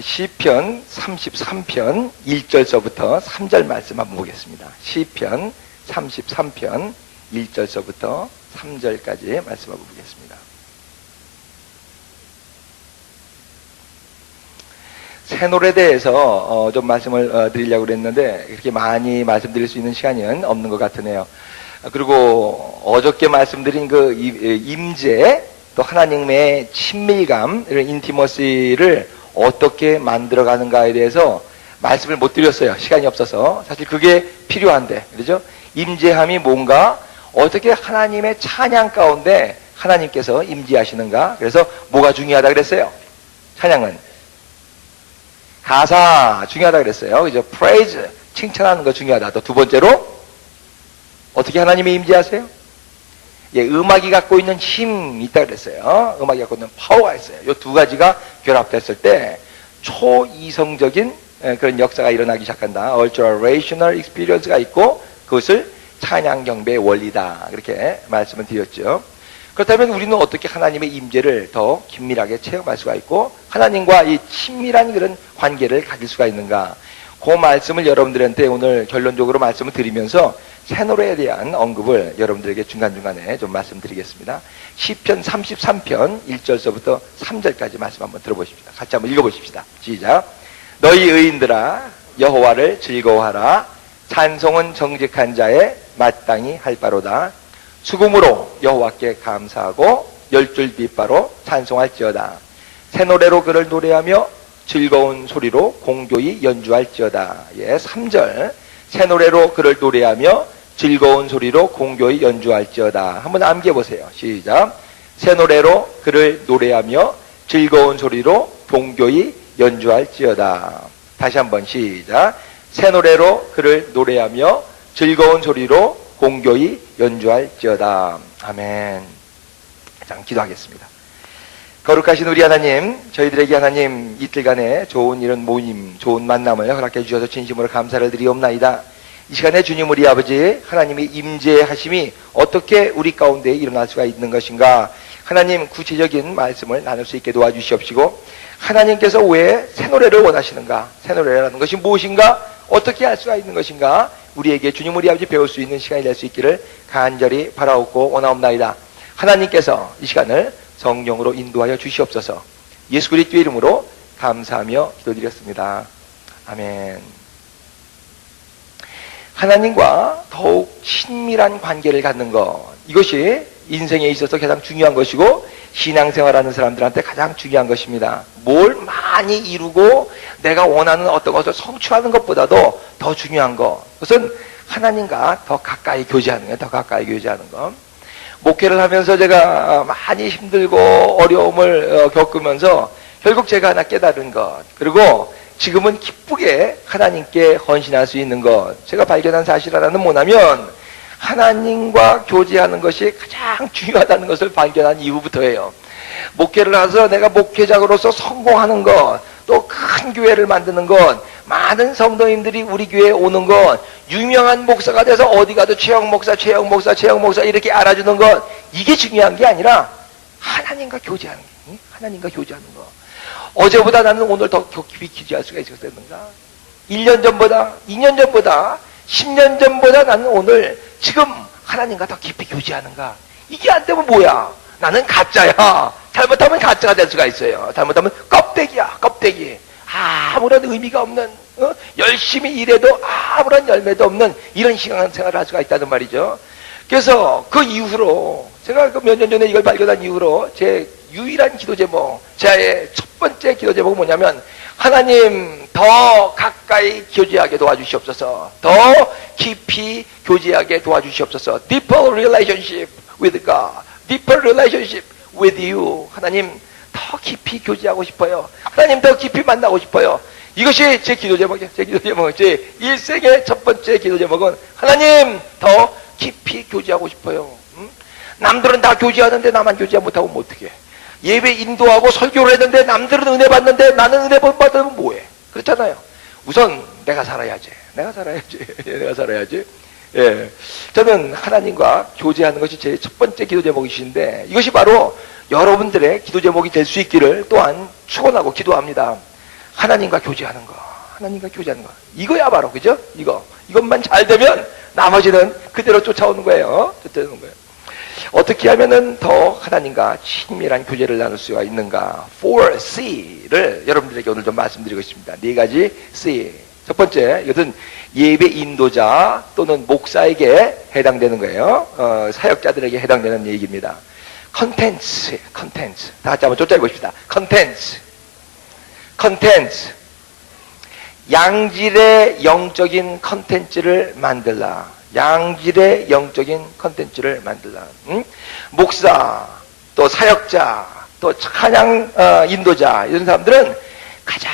시편 33편 1절서부터 3절 말씀 한번 보겠습니다. 시편 33편 1절서부터 3절까지 말씀 한번 보겠습니다. 새 노래에 대해서 좀 말씀을 드리려고 그랬는데 그렇게 많이 말씀드릴 수 있는 시간은 없는 것 같으네요. 그리고 어저께 말씀드린 그 임재, 또 하나님의 친밀감, 이런 인티머시를 어떻게 만들어가는가에 대해서 말씀을 못 드렸어요. 시간이 없어서. 사실 그게 필요한데, 그렇죠? 임재함이 뭔가, 어떻게 하나님의 찬양 가운데 하나님께서 임재하시는가? 그래서 뭐가 중요하다 그랬어요? 찬양은 가사 중요하다 그랬어요. 그죠? praise, 칭찬하는 거 중요하다. 또 두 번째로 어떻게 하나님이 임재하세요? 예, 음악이 갖고 있는 힘이 있다 그랬어요. 음악이 갖고 있는 파워가 있어요. 이 두 가지가 결합됐을 때 초이성적인 그런 역사가 일어나기 시작한다. ultra rational experience가 있고 그것을 찬양 경배의 원리다. 그렇게 말씀을 드렸죠. 그렇다면 우리는 어떻게 하나님의 임재를 더 긴밀하게 체험할 수가 있고 하나님과 이 친밀한 그런 관계를 가질 수가 있는가? 그 말씀을 여러분들한테 오늘 결론적으로 말씀을 드리면서 새 노래에 대한 언급을 여러분들에게 중간중간에 좀 말씀드리겠습니다. 시편 33편 1절서부터 3절까지 말씀 한번 들어보십시다. 같이 한번 읽어보십시다. 시작. 너희 의인들아 여호와를 즐거워하라. 찬송은 정직한 자의 마땅히 할 바로다. 수금으로 여호와께 감사하고 열줄 빗바로 찬송할지어다. 새 노래로 그를 노래하며 즐거운 소리로 공교히 연주할지어다. 예, 3절. 새 노래로 그를 노래하며 즐거운 소리로 공교히 연주할지어다. 한번 암기해 보세요. 시작. 새 노래로 그를 노래하며 즐거운 소리로 공교히 연주할지어다. 다시 한번 시작. 새 노래로 그를 노래하며 즐거운 소리로 공교히 연주할지어다. 아멘. 자, 기도하겠습니다. 거룩하신 우리 하나님, 저희들에게 하나님 이틀간의 좋은 이런 모임, 좋은 만남을 허락해 주셔서 진심으로 감사를 드리옵나이다. 이 시간에 주님 우리 아버지 하나님의 임재하심이 어떻게 우리 가운데 일어날 수가 있는 것인가? 하나님 구체적인 말씀을 나눌 수 있게 도와주시옵시고 하나님께서 왜 새 노래를 원하시는가? 새 노래라는 것이 무엇인가? 어떻게 할 수가 있는 것인가? 우리에게 주님 우리 아버지 배울 수 있는 시간이 될 수 있기를 간절히 바라옵고 원하옵나이다. 하나님께서 이 시간을 성령으로 인도하여 주시옵소서. 예수 그리스도의 이름으로 감사하며 기도드렸습니다. 아멘. 하나님과 더욱 친밀한 관계를 갖는 것, 이것이 인생에 있어서 가장 중요한 것이고 신앙생활하는 사람들한테 가장 중요한 것입니다. 뭘 많이 이루고 내가 원하는 어떤 것을 성취하는 것보다도 더 중요한 것, 그것은 하나님과 더 가까이 교제하는 것, 더 가까이 교제하는 것. 목회를 하면서 제가 많이 힘들고 어려움을 겪으면서 결국 제가 하나 깨달은 것, 그리고 지금은 기쁘게 하나님께 헌신할 수 있는 것, 제가 발견한 사실 하나는 뭐냐면 하나님과 교제하는 것이 가장 중요하다는 것을 발견한 이후부터예요. 목회를 해서 내가 목회자로서 성공하는 것, 또 큰 교회를 만드는 것, 많은 성도님들이 우리 교회에 오는 것, 유명한 목사가 돼서 어디 가도 최영 목사 이렇게 알아주는 것, 이게 중요한 게 아니라 하나님과 교제하는 것, 하나님과 교제하는 것. 어제보다 나는 오늘 더 깊이 기도할 수가 있었는가? 1년 전보다, 2년 전보다, 10년 전보다 나는 오늘 지금 하나님과 더 깊이 교제하는가? 이게 안 되면 뭐야? 나는 가짜야. 잘못하면 가짜가 될 수가 있어요. 잘못하면 껍데기야, 껍데기. 아무런 의미가 없는, 열심히 일해도 아무런 열매도 없는 이런 신앙생활을 할 수가 있다는 말이죠. 그래서 그 이후로, 제가 그 몇 년 전에 이걸 발견한 이후로 제 유일한 기도 제목, 제 첫 번째 기도 제목은 뭐냐면 하나님 더 가까이 교제하게 도와주시옵소서. 더 깊이 교제하게 도와주시옵소서. Deeper relationship with God. Deeper relationship with you. 하나님 더 깊이 교제하고 싶어요. 하나님 더 깊이 만나고 싶어요. 이것이 제 기도 제목이에요. 제 기도 제목. 제 일생의 첫 번째 기도 제목은 하나님 더 깊이 교제하고 싶어요. 남들은 다 교제하는데 나만 교제 못하고 뭐 어떡해. 예배 인도하고 설교를 했는데 남들은 은혜 받는데 나는 은혜 못 받으면 뭐해. 그렇잖아요. 우선 내가 살아야지. 내가 살아야지. 예. 저는 하나님과 교제하는 것이 제 첫 번째 기도 제목이신데 이것이 바로 여러분들의 기도 제목이 될 수 있기를 또한 축원하고 기도합니다. 하나님과 교제하는 거. 하나님과 교제하는 거. 이거야 바로, 그죠? 이것만 잘 되면 나머지는 그대로 쫓아오는 거예요. 쫓아오는 거예요. 어떻게 하면은 더 하나님과 친밀한 교제를 나눌 수가 있는가? 4C를 여러분들에게 오늘 좀 말씀드리고 싶습니다. 4가지 C. 첫 번째, 이것은 예배 인도자 또는 목사에게 해당되는 거예요. 사역자들에게 해당되는 얘기입니다. 컨텐츠. 다 같이 한번 쫓아해 보십시다. 컨텐츠. 양질의 영적인 컨텐츠를 만들라. 양질의 영적인 컨텐츠를 만들라. 목사, 또 사역자, 또 찬양 인도자 이런 사람들은 가장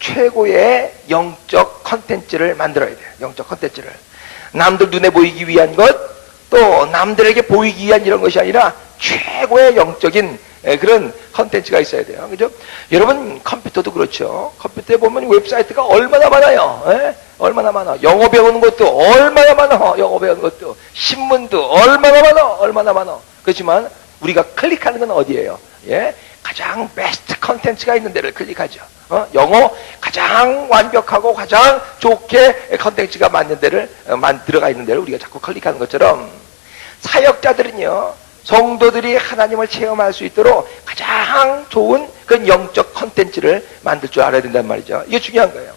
최고의 영적 컨텐츠를 만들어야 돼요. 영적 컨텐츠를. 남들 눈에 보이기 위한 것, 또 남들에게 보이기 위한 이런 것이 아니라 최고의 영적인 그런 컨텐츠가 있어야 돼요. 그죠? 여러분, 컴퓨터도 그렇죠. 컴퓨터에 보면 웹사이트가 얼마나 많아요. 얼마나 많아. 영어 배우는 것도 얼마나 많아. 영어 배우는 것도. 신문도 얼마나 많아. 그렇지만 우리가 클릭하는 건 어디예요? 예? 가장 베스트 컨텐츠가 있는 데를 클릭하죠. 영어 가장 완벽하고 가장 좋게 컨텐츠가 맞는 데를, 들어가 있는 데를 우리가 자꾸 클릭하는 것처럼 사역자들은요, 성도들이 하나님을 체험할 수 있도록 가장 좋은 그런 영적 컨텐츠를 만들 줄 알아야 된단 말이죠. 이게 중요한 거예요.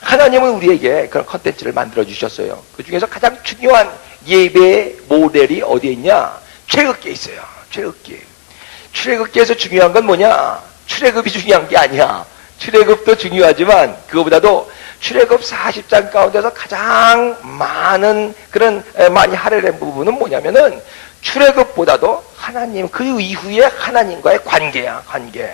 하나님은 우리에게 그런 컨텐츠를 만들어 주셨어요. 그 중에서 가장 중요한 예배 모델이 어디에 있냐? 출애굽기에 있어요. 출애굽기에서 중요한 건 뭐냐? 출애굽이 중요한 게 아니야. 출애굽도 중요하지만 그거보다도 출애굽 40장 가운데서 가장 많이 할애된 부분은 뭐냐면은 출애굽보다도 하나님, 그 이후에 하나님과의 관계야, 관계.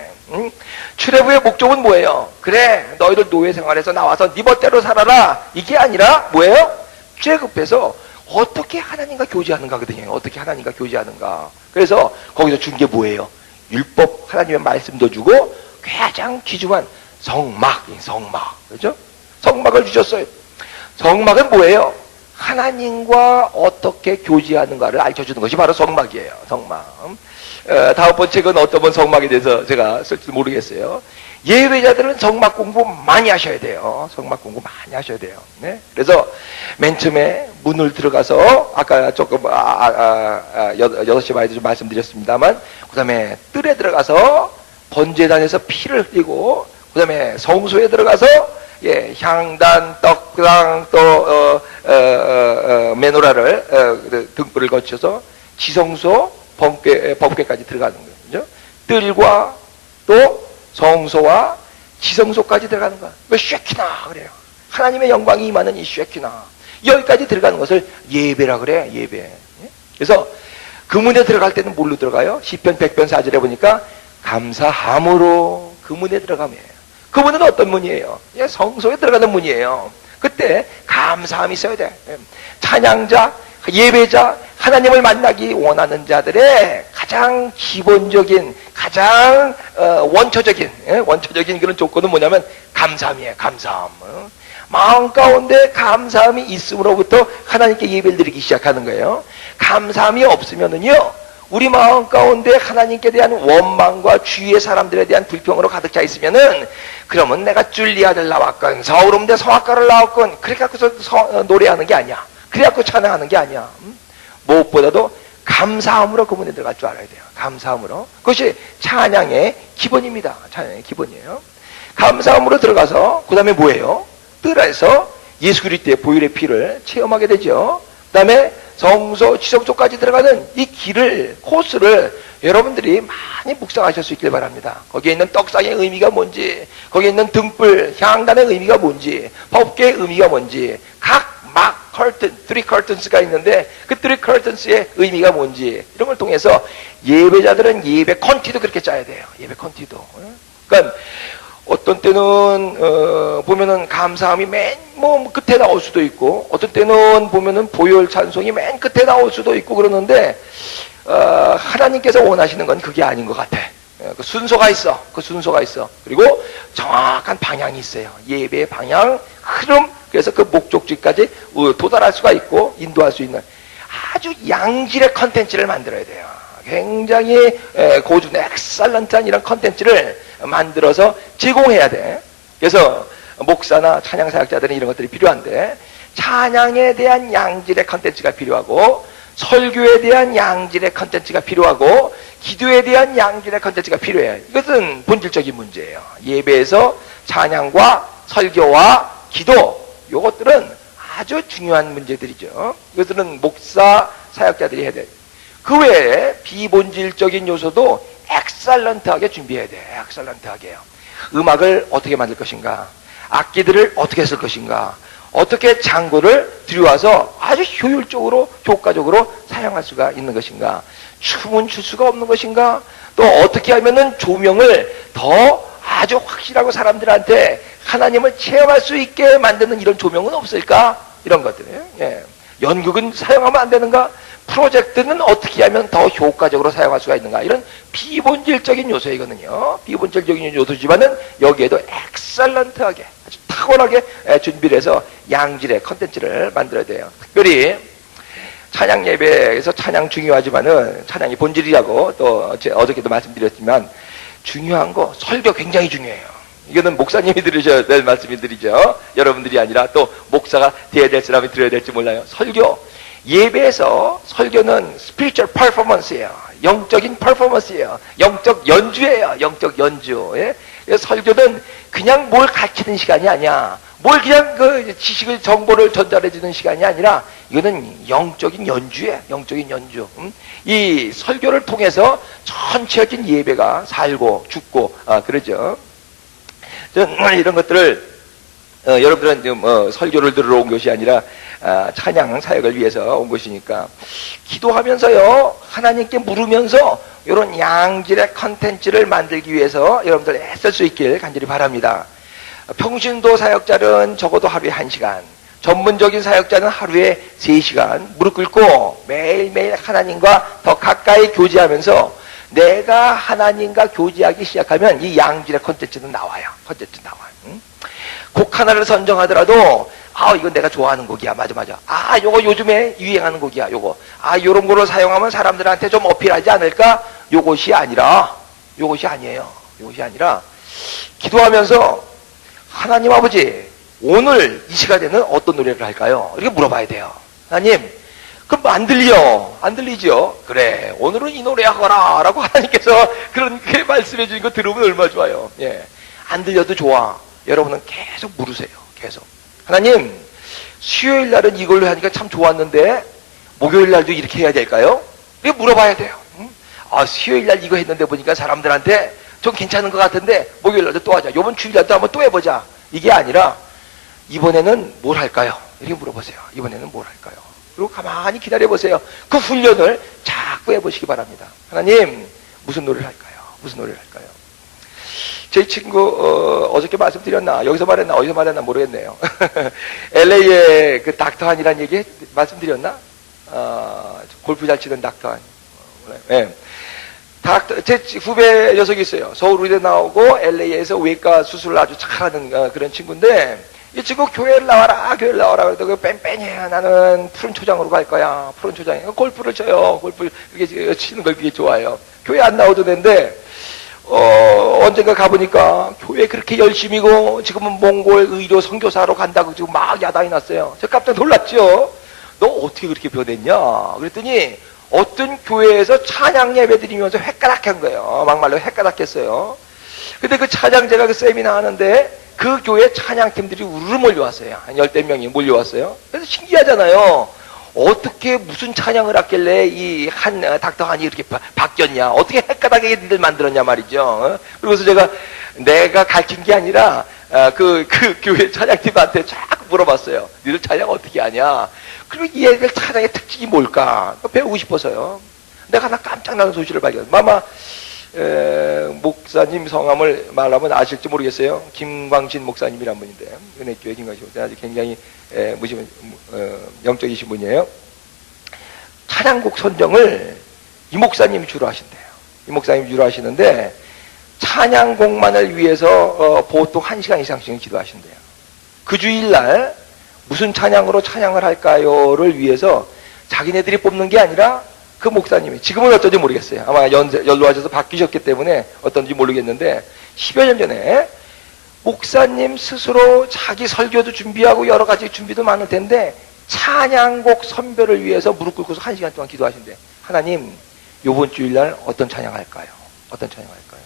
출애굽의 목적은 뭐예요? 그래, 너희들 노예 생활에서 나와서 네 멋대로 살아라. 이게 아니라 뭐예요? 출애굽에서 어떻게 하나님과 교제하는가거든요. 어떻게 하나님과 교제하는가. 그래서 거기서 준 게 뭐예요? 율법, 하나님의 말씀도 주고 가장 귀중한 성막. 그렇죠? 성막을 주셨어요. 성막은 뭐예요? 하나님과 어떻게 교제하는가를 알려주는 것이 바로 성막이에요. 성막. 다음번 책은 어떤 성막에 대해서 제가 쓸지 모르겠어요. 예배자들은 성막 공부 많이 하셔야 돼요. 성막 공부 많이 하셔야 돼요. 네? 그래서 맨 처음에 문을 들어가서 아까 조금 6시 반에도 좀 말씀드렸습니다만, 그 다음에 뜰에 들어가서 번제단에서 피를 흘리고, 그 다음에 성소에 들어가서 향단, 떡상, 또 메노라를 등불을 거쳐서 지성소, 법궤까지 들어가는 거죠. 뜰과 또 성소와 지성소까지 들어가는 거야. 왜 쉐키나 그래요? 하나님의 영광이 임하는 이 쉐키나, 여기까지 들어가는 것을 예배라 그래. 예배. 그래서 그 문에 들어갈 때는 뭘로 들어가요? 시편 100편 4절에 보니까 감사함으로 그 문에 들어가면. 그 문은 어떤 문이에요? 성소에 들어가는 문이에요. 그때 감사함이 있어야 돼. 찬양자, 예배자, 하나님을 만나기 원하는 자들의 가장 기본적인, 가장 원초적인 그런 조건은 뭐냐면 감사함이에요. 감사함. 마음 가운데 감사함이 있음으로부터 하나님께 예배를 드리기 시작하는 거예요. 감사함이 없으면은요, 우리 마음 가운데 하나님께 대한 원망과 주위의 사람들에 대한 불평으로 가득 차 있으면은, 그러면 내가 줄리아를 나왔건 서울음대 성악가를 나왔건 그래 갖고서 노래하는 게 아니야. 그래 갖고 찬양하는 게 아니야. 무엇보다도 감사함으로 그 문에 들어갈 줄 알아야 돼요. 감사함으로. 그것이 찬양의 기본입니다. 찬양의 기본이에요. 감사함으로 들어가서 그 다음에 뭐예요? 뜰에서 예수 그리스도의 보혈의 피를 체험하게 되죠. 그 다음에 성소, 지성소까지 들어가는 이 길을, 코스를 여러분들이 많이 묵상하실 수 있길 바랍니다. 거기에 있는 떡상의 의미가 뭔지, 거기에 있는 등불, 향단의 의미가 뭔지, 법궤의 의미가 뭔지, 각 막 커튼, 3 커튼스가 있는데 그 3 커튼스의 의미가 뭔지, 이런 걸 통해서 예배자들은 예배 컨티도 그렇게 짜야 돼요. 예배 컨티도. 그러니까 어떤 때는 보면은 감사함이 맨 끝에 나올 수도 있고, 어떤 때는 보면은 보혈 찬송이 맨 끝에 나올 수도 있고 그러는데, 하나님께서 원하시는 건 그게 아닌 것 같아. 그 순서가 있어. 그리고 정확한 방향이 있어요. 예배의 방향, 흐름. 그래서 그 목적지까지 도달할 수가 있고 인도할 수 있는 아주 양질의 컨텐츠를 만들어야 돼요. 굉장히 고준, 엑셀런트한 이런 컨텐츠를 만들어서 제공해야 돼. 그래서 목사나 찬양 사역자들은 이런 것들이 필요한데, 찬양에 대한 양질의 컨텐츠가 필요하고, 설교에 대한 양질의 컨텐츠가 필요하고, 기도에 대한 양질의 컨텐츠가 필요해요. 이것은 본질적인 문제예요. 예배에서 찬양과 설교와 기도, 이것들은 아주 중요한 문제들이죠. 이것들은 목사, 사역자들이 해야 돼요. 그 외에 비본질적인 요소도 엑셀런트하게 준비해야 돼요. 엑셀런트하게요. 음악을 어떻게 만들 것인가, 악기들을 어떻게 쓸 것인가, 어떻게 장구를 들여와서 아주 효율적으로, 효과적으로 사용할 수가 있는 것인가, 춤은 출 수가 없는 것인가, 또 어떻게 하면은 조명을 더 아주 확실하고 사람들한테 하나님을 체험할 수 있게 만드는 이런 조명은 없을까? 이런 것들이에요. 예. 연극은 사용하면 안 되는가? 프로젝트는 어떻게 하면 더 효과적으로 사용할 수가 있는가? 이런 비본질적인 요소이거든요. 비본질적인 요소지만은 여기에도 엑셀런트하게, 아주 탁월하게 준비를 해서 양질의 컨텐츠를 만들어야 돼요. 특별히 찬양 예배에서 찬양 중요하지만은 찬양이 본질이라고 또 어저께도 말씀드렸지만, 중요한 거 설교 굉장히 중요해요. 이거는 목사님이 들으셔야 될 말씀이들이죠. 여러분들이 아니라 또 목사가 돼야 될 사람이 들어야 될지 몰라요. 설교, 예배에서 설교는 spiritual performance예요. 영적인 퍼포먼스예요. 영적 연주예요. 영적 연주. 예? 설교는 그냥 뭘 가르치는 시간이 아니야. 뭘 그냥 그 지식을, 정보를 전달해 주는 시간이 아니라 이거는 영적인 연주예요. 영적인 연주. 이 설교를 통해서 전체적인 예배가 살고 죽고 그러죠. 이런 것들을 여러분들은 설교를 들으러 온 것이 아니라 찬양 사역을 위해서 온 것이니까, 기도하면서요 하나님께 물으면서 이런 양질의 컨텐츠를 만들기 위해서 여러분들 애쓸 수 있길 간절히 바랍니다. 평신도 사역자는 적어도 하루에 1시간, 전문적인 사역자는 하루에 3시간 무릎 꿇고 매일매일 하나님과 더 가까이 교제하면서, 내가 하나님과 교제하기 시작하면 이 양질의 컨텐츠는 나와요. 컨텐츠 나와요. 곡 하나를 선정하더라도, 이건 내가 좋아하는 곡이야. 맞아. 요거 요즘에 유행하는 곡이야. 요거. 요런 거로 사용하면 사람들한테 좀 어필하지 않을까? 요것이 아니라, 요것이 아니에요. 요것이 아니라, 기도하면서, 하나님 아버지, 오늘 이 시간에는 어떤 노래를 할까요? 이렇게 물어봐야 돼요. 하나님, 그럼 안 들려. 안 들리죠? 그래, 오늘은 이 노래 하거라. 라고 하나님께서 그렇게 말씀해 주신 거 들으면 얼마나 좋아요. 예. 안 들려도 좋아. 여러분은 계속 물으세요. 계속. 하나님, 수요일 날은 이걸로 하니까 참 좋았는데, 목요일 날도 이렇게 해야 될까요? 이렇게 물어봐야 돼요. 수요일 날 이거 했는데 보니까 사람들한테 좀 괜찮은 것 같은데, 목요일 날도 또 하자. 요번 주일 날도 한번 또 해보자. 이게 아니라, 이번에는 뭘 할까요? 이렇게 물어보세요. 이번에는 뭘 할까요? 그리고 가만히 기다려보세요. 그 훈련을 자꾸 해보시기 바랍니다. 하나님, 무슨 노래를 할까요? 무슨 노래를 할까요? 제 친구, 어저께 말씀드렸나? 여기서 말했나? 어디서 말했나? 모르겠네요. LA의 그 닥터 한이라는 얘기 말씀드렸나? 골프 잘 치는 닥터 한. 네. 제 후배 녀석이 있어요. 서울의대 나오고 LA에서 외과 수술을 아주 잘하는 그런 친구인데, 이 친구 교회를 나와라, 교회를 나와라. 그러더니 뺑뺑이야. 나는 푸른 초장으로 갈 거야. 푸른 초장에. 골프를 쳐요. 골프 이렇게 치는 걸 되게 좋아해요. 교회 안 나오도 되는데, 언젠가 가보니까 교회 그렇게 열심히고 지금은 몽골 의료 선교사로 간다고 지금 막 야단이 났어요. 제가 깜짝 놀랐죠. 너 어떻게 그렇게 변했냐? 그랬더니 어떤 교회에서 찬양 예배 드리면서 헷가닥한 거예요. 막말로 헷가닥했어요. 근데 그 찬양제가 그 세미나 하는데 그 교회 찬양팀들이 우르르 몰려왔어요. 한 10대 명이 몰려왔어요. 그래서 신기하잖아요. 어떻게 무슨 찬양을 했길래 이 닥터 한이 이렇게 바뀌었냐? 어떻게 헷가닥하게 니들 만들었냐 말이죠. 그래서 내가 가르친 게 아니라 그 교회 찬양팀한테 자꾸 물어봤어요. 니들 찬양 어떻게 하냐? 그리고 이 애들 찬양의 특징이 뭘까? 배우고 싶어서요. 내가 하나 깜짝 놀란 소식을 발견했어요. 마마 목사님 성함을 말하면 아실지 모르겠어요. 김광신 목사님이란 분인데, 은혜교회 김광신 목사님, 아주 굉장히 영적이신 분이에요. 찬양곡 선정을 이 목사님이 주로 하신대요. 이 목사님이 주로 하시는데, 찬양곡만을 위해서 보통 1시간 이상씩은 기도하신대요. 그 주일날 무슨 찬양으로 찬양을 할까요를 위해서 자기네들이 뽑는 게 아니라 그 목사님이, 지금은 어떤지 모르겠어요. 아마 연로하셔서 바뀌셨기 때문에 어떤지 모르겠는데, 10여 년 전에 목사님 스스로 자기 설교도 준비하고 여러 가지 준비도 많을 텐데 찬양곡 선별을 위해서 무릎 꿇고서 1시간 동안 기도하신대. 하나님, 요번 주일날 어떤 찬양할까요? 어떤 찬양할까요?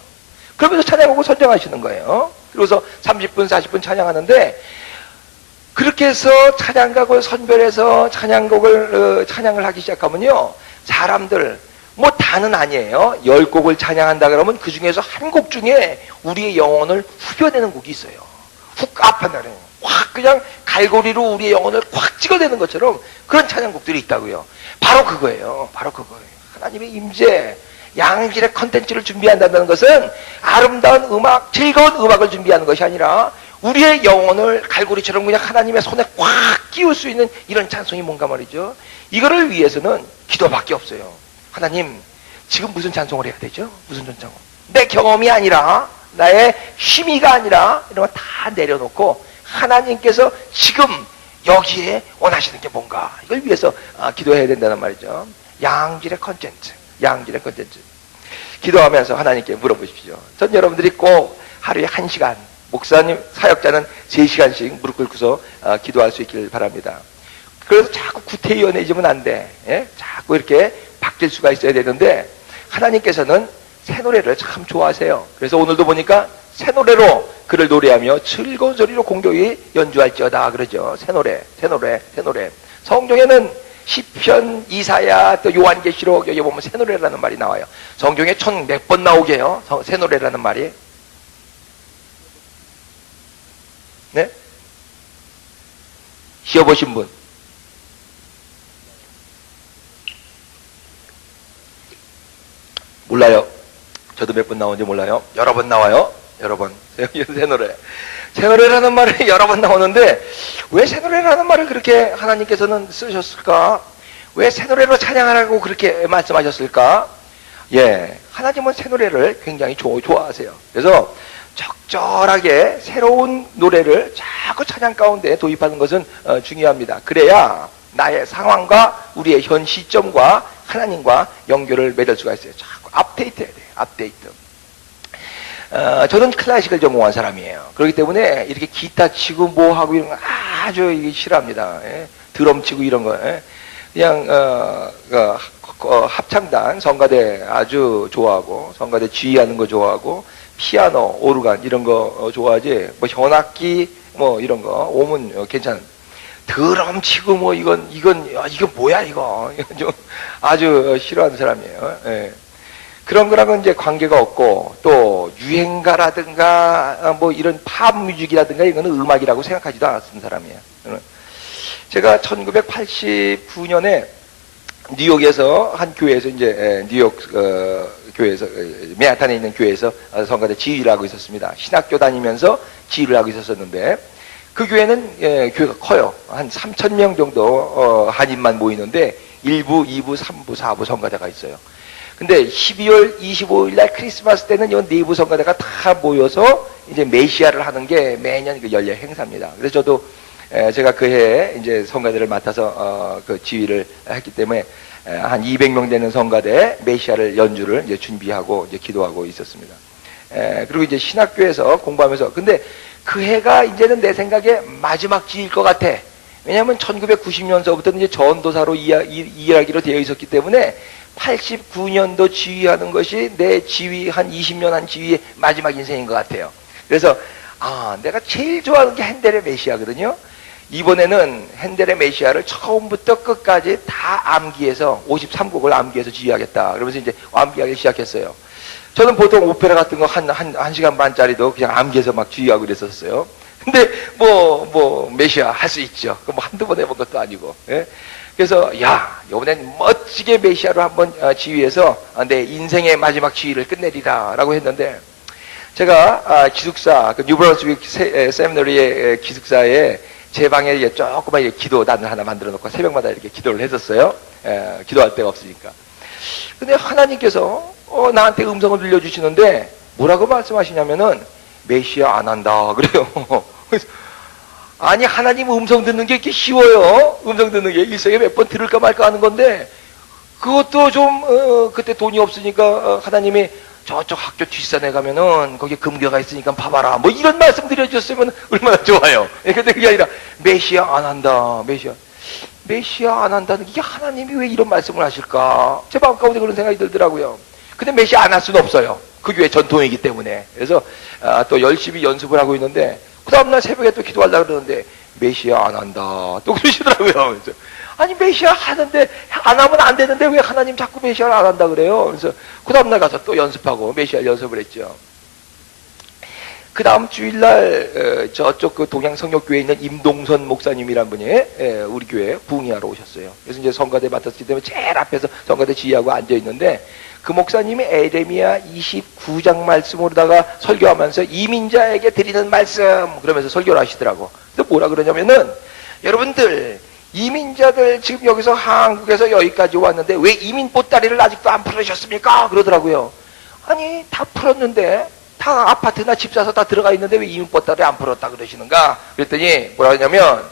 그러면서 찬양곡을 선정하시는 거예요. 그래서 30분, 40분 찬양하는데, 그렇게 해서 찬양곡을 선별해서 찬양을 하기 시작하면요, 사람들, 뭐 다는 아니에요. 10곡을 찬양한다 그러면 그 중에서 한 곡 중에 우리의 영혼을 후벼내는 곡이 있어요. 훅 아파나는, 확 그냥 갈고리로 우리의 영혼을 확 찍어내는 것처럼 그런 찬양곡들이 있다고요. 바로 그거예요. 바로 그거예요. 하나님의 임재, 양질의 컨텐츠를 준비한다는 것은 아름다운 음악, 즐거운 음악을 준비하는 것이 아니라 우리의 영혼을 갈고리처럼 그냥 하나님의 손에 꽉 끼울 수 있는 이런 찬송이 뭔가 말이죠. 이거를 위해서는 기도밖에 없어요. 하나님, 지금 무슨 찬송을 해야 되죠? 무슨 찬송? 내 경험이 아니라, 나의 힘이가 아니라 이런 거 다 내려놓고 하나님께서 지금 여기에 원하시는 게 뭔가, 이걸 위해서 기도해야 된다는 말이죠. 양질의 컨텐츠, 양질의 컨텐츠. 기도하면서 하나님께 물어보십시오. 전 여러분들이 꼭 하루에 1시간, 목사님, 사역자는 3시간씩 무릎 꿇고서 기도할 수 있기를 바랍니다. 그래서 자꾸 구태의연해지면 안 돼. 예? 자꾸 이렇게 바뀔 수가 있어야 되는데, 하나님께서는 새 노래를 참 좋아하세요. 그래서 오늘도 보니까 새 노래로 그를 노래하며 즐거운 소리로 공교히 연주할지어다 그러죠. 새 노래, 새 노래, 새 노래. 성경에는 시편, 이사야, 또 요한계시록 여기 보면 새 노래라는 말이 나와요. 성경에 총 몇 번 나오게요? 새 노래라는 말이. 네? 쉬어보신 분. 몰라요. 저도 몇 번 나오는지 몰라요. 여러 번 나와요. 여러 번. 새 노래. 새 노래라는 말이 여러 번 나오는데, 왜 새 노래라는 말을 그렇게 하나님께서는 쓰셨을까? 왜 새 노래로 찬양하라고 그렇게 말씀하셨을까? 예. 하나님은 새 노래를 굉장히 좋아하세요. 그래서 적절하게 새로운 노래를 자꾸 찬양 가운데 도입하는 것은 중요합니다. 그래야 나의 상황과 우리의 현 시점과 하나님과 연결을 맺을 수가 있어요. 자꾸 업데이트 해야 돼요. 업데이트. 저는 클래식을 전공한 사람이에요. 그렇기 때문에 이렇게 기타 치고 뭐 하고 이런 거 아주 싫어합니다. 예? 드럼 치고 이런 거. 예? 그냥 합창단, 성가대 아주 좋아하고, 성가대 지휘하는 거 좋아하고, 피아노, 오르간 이런 거 좋아하지. 뭐 현악기 뭐 이런 거 오면 괜찮은. 드럼 치고 뭐 이건 뭐야 이거. 좀 아주 싫어하는 사람이에요. 예. 그런 거랑은 이제 관계가 없고, 또 유행가라든가 뭐 이런 팝 뮤직이라든가 이거는 음악이라고 생각하지도 않았던 사람이에요. 제가 1989년에 뉴욕에서 한 교회에서 이제 뉴욕 교회에서 맨하탄에 있는 교회에서 성가대 지휘를 하고 있었습니다. 신학교 다니면서 지휘를 하고 있었는데, 그 교회는 교회가 커요. 한 3,000명 정도 한인만 모이는데 1부, 2부, 3부, 4부 성가대가 있어요. 근데 12월 25일 날 크리스마스 때는 이 내부 성가대가 다 모여서 이제 메시아를 하는 게 매년 그 연례 행사입니다. 그래서 저도 제가 그 해에 이제 성가대를 맡아서 그 지휘를 했기 때문에 한 200명 되는 성가대 메시아를 연주를 이제 준비하고 이제 기도하고 있었습니다. 그리고 이제 신학교에서 공부하면서, 근데 그 해가 이제는 내 생각에 마지막 지일 것 같아. 왜냐하면 1990년서부터 이제 전도사로 일하기로 되어 있었기 때문에 89년도 지휘하는 것이 내 지휘 한 20년 한 지휘의 마지막 인생인 것 같아요. 그래서 내가 제일 좋아하는 게 핸델의 메시아거든요. 이번에는 핸델의 메시아를 처음부터 끝까지 다 암기해서 53곡을 암기해서 지휘하겠다. 그러면서 이제 암기하기 시작했어요. 저는 보통 오페라 같은 거 한 시간 반짜리도 그냥 암기해서 막 지휘하고 그랬었어요. 근데 메시아 할 수 있죠. 뭐 한두 번 해본 것도 아니고. 예? 그래서 이번엔 멋지게 메시아로 한번 지휘해서 내 인생의 마지막 지휘를 끝내리라 라고 했는데, 제가 기숙사, 그 뉴브런스윅 세미너리의 기숙사에 제 방에 조그만 기도단을 하나 만들어 놓고 새벽마다 이렇게 기도를 했었어요. 기도할 데가 없으니까. 근데 하나님께서 나한테 음성을 들려주시는데 뭐라고 말씀하시냐면은 메시아 안 한다 그래요. 아니, 하나님 음성 듣는 게 이렇게 쉬워요? 음성 듣는 게 일생에 몇 번 들을까 말까 하는 건데, 그것도 좀 그때 돈이 없으니까 하나님이 저쪽 학교 뒷산에 가면은 거기 금괴가 있으니까 봐봐라. 뭐 이런 말씀 드려줬으면 얼마나 좋아요. 근데 그게 아니라 메시아 안 한다. 메시아 안 한다는 게 하나님이 왜 이런 말씀을 하실까? 제 마음 가운데 그런 생각이 들더라고요. 근데 메시아 안 할 수는 없어요. 그 교회 전통이기 때문에. 그래서 또 열심히 연습을 하고 있는데 그 다음날 새벽에 또 기도하려고 그러는데 메시아 안 한다. 또 그러시더라고요. 그래서 아니 메시아 하는데 안 하면 안 되는데 왜 하나님 자꾸 메시아를 안 한다 그래요? 그래서 그 다음날 가서 또 연습하고 메시아 연습을 했죠. 그 다음 주일날 저쪽 그 동양성역교회에 있는 임동선 목사님이란 분이 우리 교회 부흥회하러 오셨어요. 그래서 이제 성가대 맡았기 때문에 제일 앞에서 성가대 지휘하고 앉아 있는데 그 목사님이 에레미야 29장 말씀으로다가 설교하면서 이민자에게 드리는 말씀 그러면서 설교를 하시더라고. 그래서 뭐라 그러냐면은 여러분들 이민자들 지금 여기서 한국에서 여기까지 왔는데 왜 이민 보따리를 아직도 안 풀으셨습니까? 그러더라고요. 아니 다 풀었는데 다 아파트나 집 사서 다 들어가 있는데 왜 이민 보따리 안 풀었다 그러시는가? 그랬더니 뭐라 하냐면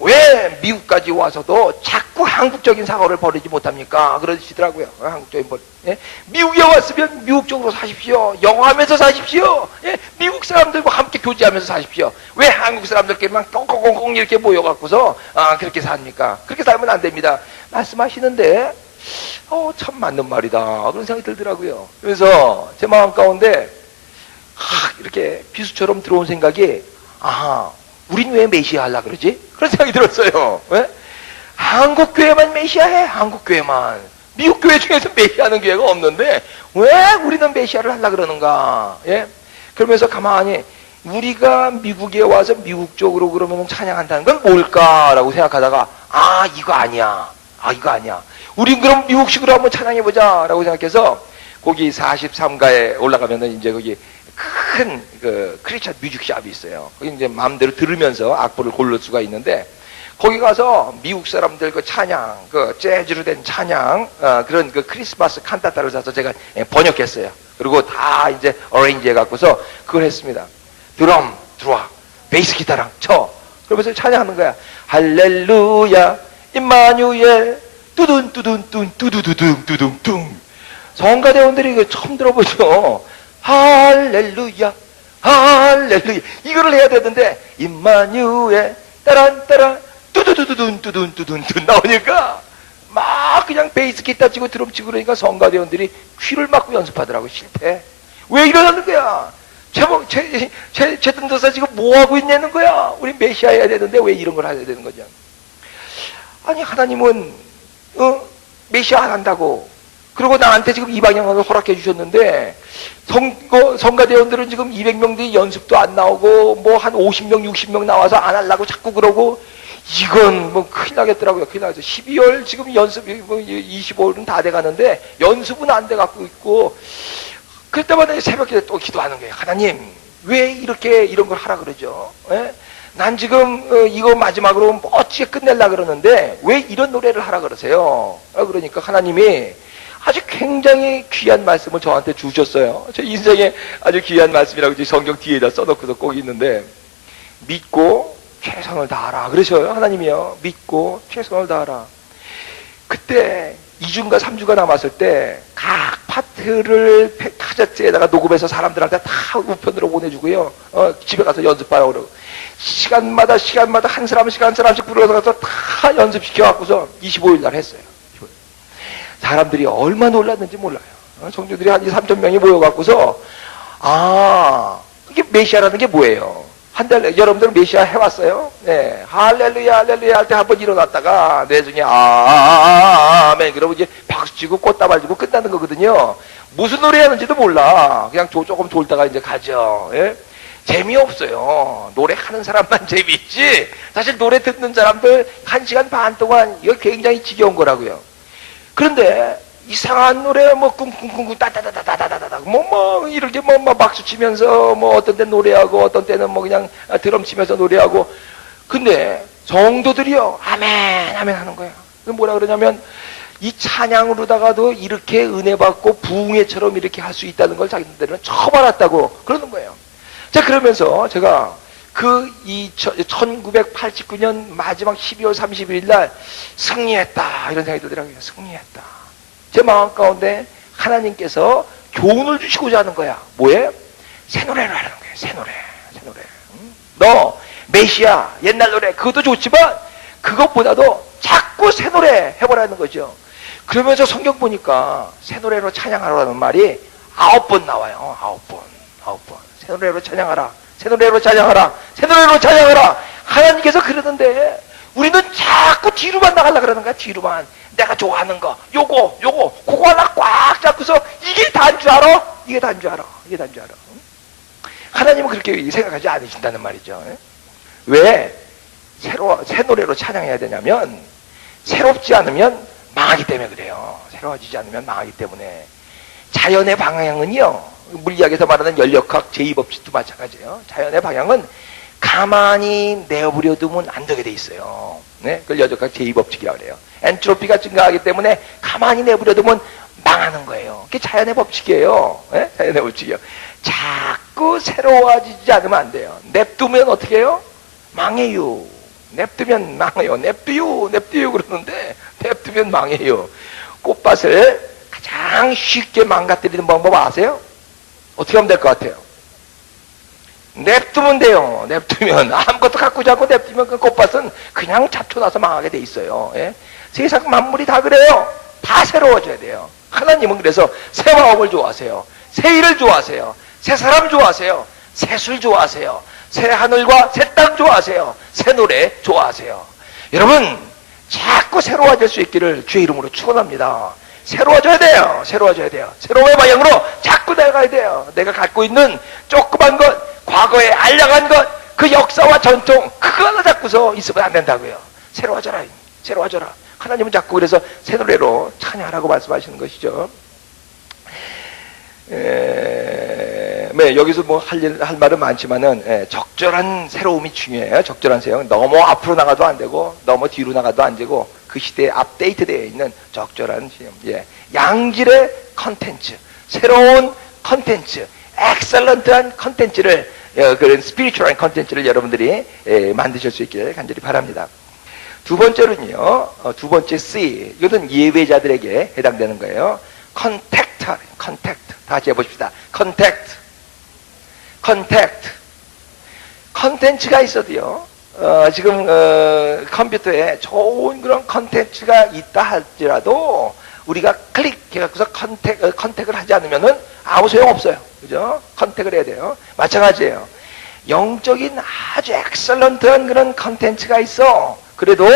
왜 미국까지 와서도 자꾸 한국적인 사고를 버리지 못합니까? 그러시더라고요. 한국적인 예? 미국에 왔으면 미국적으로 사십시오. 영어하면서 사십시오. 예? 미국 사람들과 함께 교제하면서 사십시오. 왜 한국 사람들끼리만 꽁꽁꽁꽁 이렇게 모여갖고서 그렇게 삽니까? 그렇게 살면 안 됩니다. 말씀하시는데 참 맞는 말이다. 그런 생각이 들더라고요. 그래서 제 마음 가운데 이렇게 비수처럼 들어온 생각이 우린 왜 메시아 하려고 그러지? 그런 생각이 들었어요. 왜? 한국 교회만 메시아해. 한국 교회만. 미국 교회 중에서 메시아하는 교회가 없는데 왜 우리는 메시아를 하려고 그러는가? 예? 그러면서 가만히 우리가 미국에 와서 미국 쪽으로 그러면 찬양한다는 건 뭘까라고 생각하다가 이거 아니야. 이거 아니야. 우린 그럼 미국식으로 한번 찬양해보자 라고 생각해서 거기 43가에 올라가면은 이제 거기 큰 그 크리스찬 뮤직샵이 있어요. 거기 이제 마음대로 들으면서 악보를 고를 수가 있는데 거기 가서 미국 사람들 그 찬양, 그 재즈로 된 찬양 그런 그 크리스마스 칸타타를 사서 제가 번역했어요. 그리고 다 이제 어레인지 해갖고서 그걸 했습니다. 드럼 들어와, 베이스 기타랑 쳐. 그러면서 찬양하는 거야. 할렐루야, 임마누엘, 뚜둔 뚜둔 뚜둔 뚜두두둥 뚜둥. 성가대원들이 이거 처음 들어보죠. 할렐루야, 할렐루야. 이거를 해야 되는데 임마누엘 따란따란 뚜두두두둔 뚜둔 뚜둔 뚜둔 나오니까 막 그냥 베이스 기타 치고 드럼 치고 그러니까 성가대원들이 귀를 막고 연습하더라고. 싫대. 왜 이러는 거야? 제 등도사 지금 뭐 하고 있냐는 거야? 우리 메시아 해야 되는데 왜 이런 걸 해야 되는 거냐? 아니 하나님은 메시아 안 한다고 그리고 나한테 지금 이 방향으로 허락해 주셨는데 성가대원들은 지금 200명들이 연습도 안 나오고 뭐 한 50명 60명 나와서 안 하려고 자꾸 그러고 이건 뭐 큰일 나겠더라고요. 큰일 나죠. 12월 지금 연습 25일은 다 돼가는데 연습은 안 돼갖고 있고 그럴 때마다 새벽에 또 기도하는 거예요. 하나님 왜 이렇게 이런 걸 하라 그러죠? 예? 난 지금 이거 마지막으로 멋지게 끝내려고 그러는데 왜 이런 노래를 하라 그러세요? 그러니까 하나님이 아주 굉장히 귀한 말씀을 저한테 주셨어요. 제 인생에 아주 귀한 말씀이라고 성경 뒤에다 써놓고서 꼭 있는데 믿고 최선을 다하라 그러셔요. 하나님이요. 믿고 최선을 다하라. 그때 2주인가 3주가 남았을 때 각 파트를 카세트에다가 녹음해서 사람들한테 다 우편으로 보내주고요. 집에 가서 연습하라고 그러고 시간마다 한 사람씩 불러서 가서 다 연습시켜갖고서 25일 날 했어요. 사람들이 얼마나 놀랐는지 몰라요. 성도들이 한 2, 3천 명이 모여갖고서 이게 메시아라는 게 뭐예요? 한 달 여러분들은 메시아 해왔어요? 네, 할렐루야 할렐루야 할 때 한 번 일어났다가 내중에 아멘 그러고 이제 박수치고 꽃다발 주고 끝나는 거거든요. 무슨 노래 하는지도 몰라. 그냥 조금 돌다가 이제 가죠. 예? 재미없어요. 노래하는 사람만 재미있지 사실 노래 듣는 사람들 1시간 반 동안 이거 굉장히 지겨운 거라고요. 그런데 이상한 노래 뭐 쿵쿵쿵쿵 따다다다다다다다 뭐 이렇게 뭐 박수 치면서 뭐 어떤 때 노래하고 어떤 때는 뭐 그냥 드럼 치면서 노래하고 근데 성도들이요 아멘 아멘 하는 거예요. 뭐라 그러냐면 이 찬양으로다가도 이렇게 은혜 받고 부흥회처럼 이렇게 할 수 있다는 걸 자기들은 처음 알았다고 그러는 거예요. 자 그러면서 제가 그 1989년 마지막 12월 31일 날 승리했다 이런 생각이 들더라고요. 승리했다. 제 마음 가운데 하나님께서 교훈을 주시고자 하는 거야. 뭐에? 새 노래를 하는 거야. 새 노래. 응? 너 메시아 옛날 노래 그것도 좋지만 그것보다도 자꾸 새 노래 해보라는 거죠. 그러면서 성경 보니까 새 노래로 찬양하라는 말이 9번 나와요. 9번. 새 노래로 찬양하라. 새 노래로 찬양하라. 새 노래로 찬양하라. 하나님께서 그러는데 우리는 자꾸 뒤로만 나가려고 그러는 거야. 뒤로만. 내가 좋아하는 거 요거 그거 하나 꽉 잡고서 이게 다인 줄 알아? 이게 다인 줄 알아. 하나님은 그렇게 생각하지 않으신다는 말이죠. 왜 새 노래로 찬양해야 되냐면 새롭지 않으면 망하기 때문에 그래요. 새로워지지 않으면 망하기 때문에. 자연의 방향은요, 물리학에서 말하는 연력학 제2법칙도 마찬가지예요. 자연의 방향은 가만히 내버려 두면 안 되게 돼 있어요. 네? 그걸 연력학 제2법칙이라고 그래요. 엔트로피가 증가하기 때문에 가만히 내버려 두면 망하는 거예요. 그게 자연의 법칙이에요. 네? 자연의 법칙이에요. 자꾸 새로워지지 않으면 안 돼요. 냅두면 어떻게 해요? 망해요. 냅두면 망해요. 냅두요 그러는데 냅두면 망해요. 꽃밭을 가장 쉽게 망가뜨리는 방법 아세요? 어떻게 하면 될 것 같아요? 냅두면 돼요. 냅두면 아무것도 갖고 자고 냅두면 그 꽃밭은 그냥 잡초나서 망하게 돼 있어요. 예? 세상 만물이 다 그래요. 다 새로워져야 돼요. 하나님은 그래서 새 마음을 좋아하세요. 새 일을 좋아하세요. 새 사람 좋아하세요. 새 술 좋아하세요. 새 하늘과 새 땅 좋아하세요. 새 노래 좋아하세요. 여러분 자꾸 새로워질 수 있기를 주의 이름으로 축원합니다. 새로워져야 돼요. 새로움의 방향으로 자꾸 나가야 돼요. 내가 갖고 있는 조그만 것, 과거에 알량한 것, 그 역사와 전통 그거 하나 잡고서 있으면 안 된다고요. 새로워져라. 하나님은 자꾸 그래서 새 노래로 찬양하라고 말씀하시는 것이죠. 네, 여기서 뭐 할 말은 많지만은 적절한 새로움이 중요해요. 적절한 새로움. 너무 앞으로 나가도 안 되고 너무 뒤로 나가도 안 되고 그 시대에 업데이트되어 있는 적절한 양질의 컨텐츠, 새로운 컨텐츠, 엑셀런트한 컨텐츠를 그런 스피리추얼한 컨텐츠를 여러분들이 만드실 수 있기를 간절히 바랍니다. 두 번째로는요, 두 번째 C, 이것은 예배자들에게 해당되는 거예요. 컨택트. 다시 해보십시다. 컨택트. 컨텐츠가 있어도요, 지금 컴퓨터에 좋은 그런 컨텐츠가 있다 할지라도 우리가 클릭해갖고서 컨택을 하지 않으면은 아무 소용 없어요. 그죠? 컨택을 해야 돼요. 마찬가지예요. 영적인 아주 엑셀런트한 그런 컨텐츠가 있어. 그래도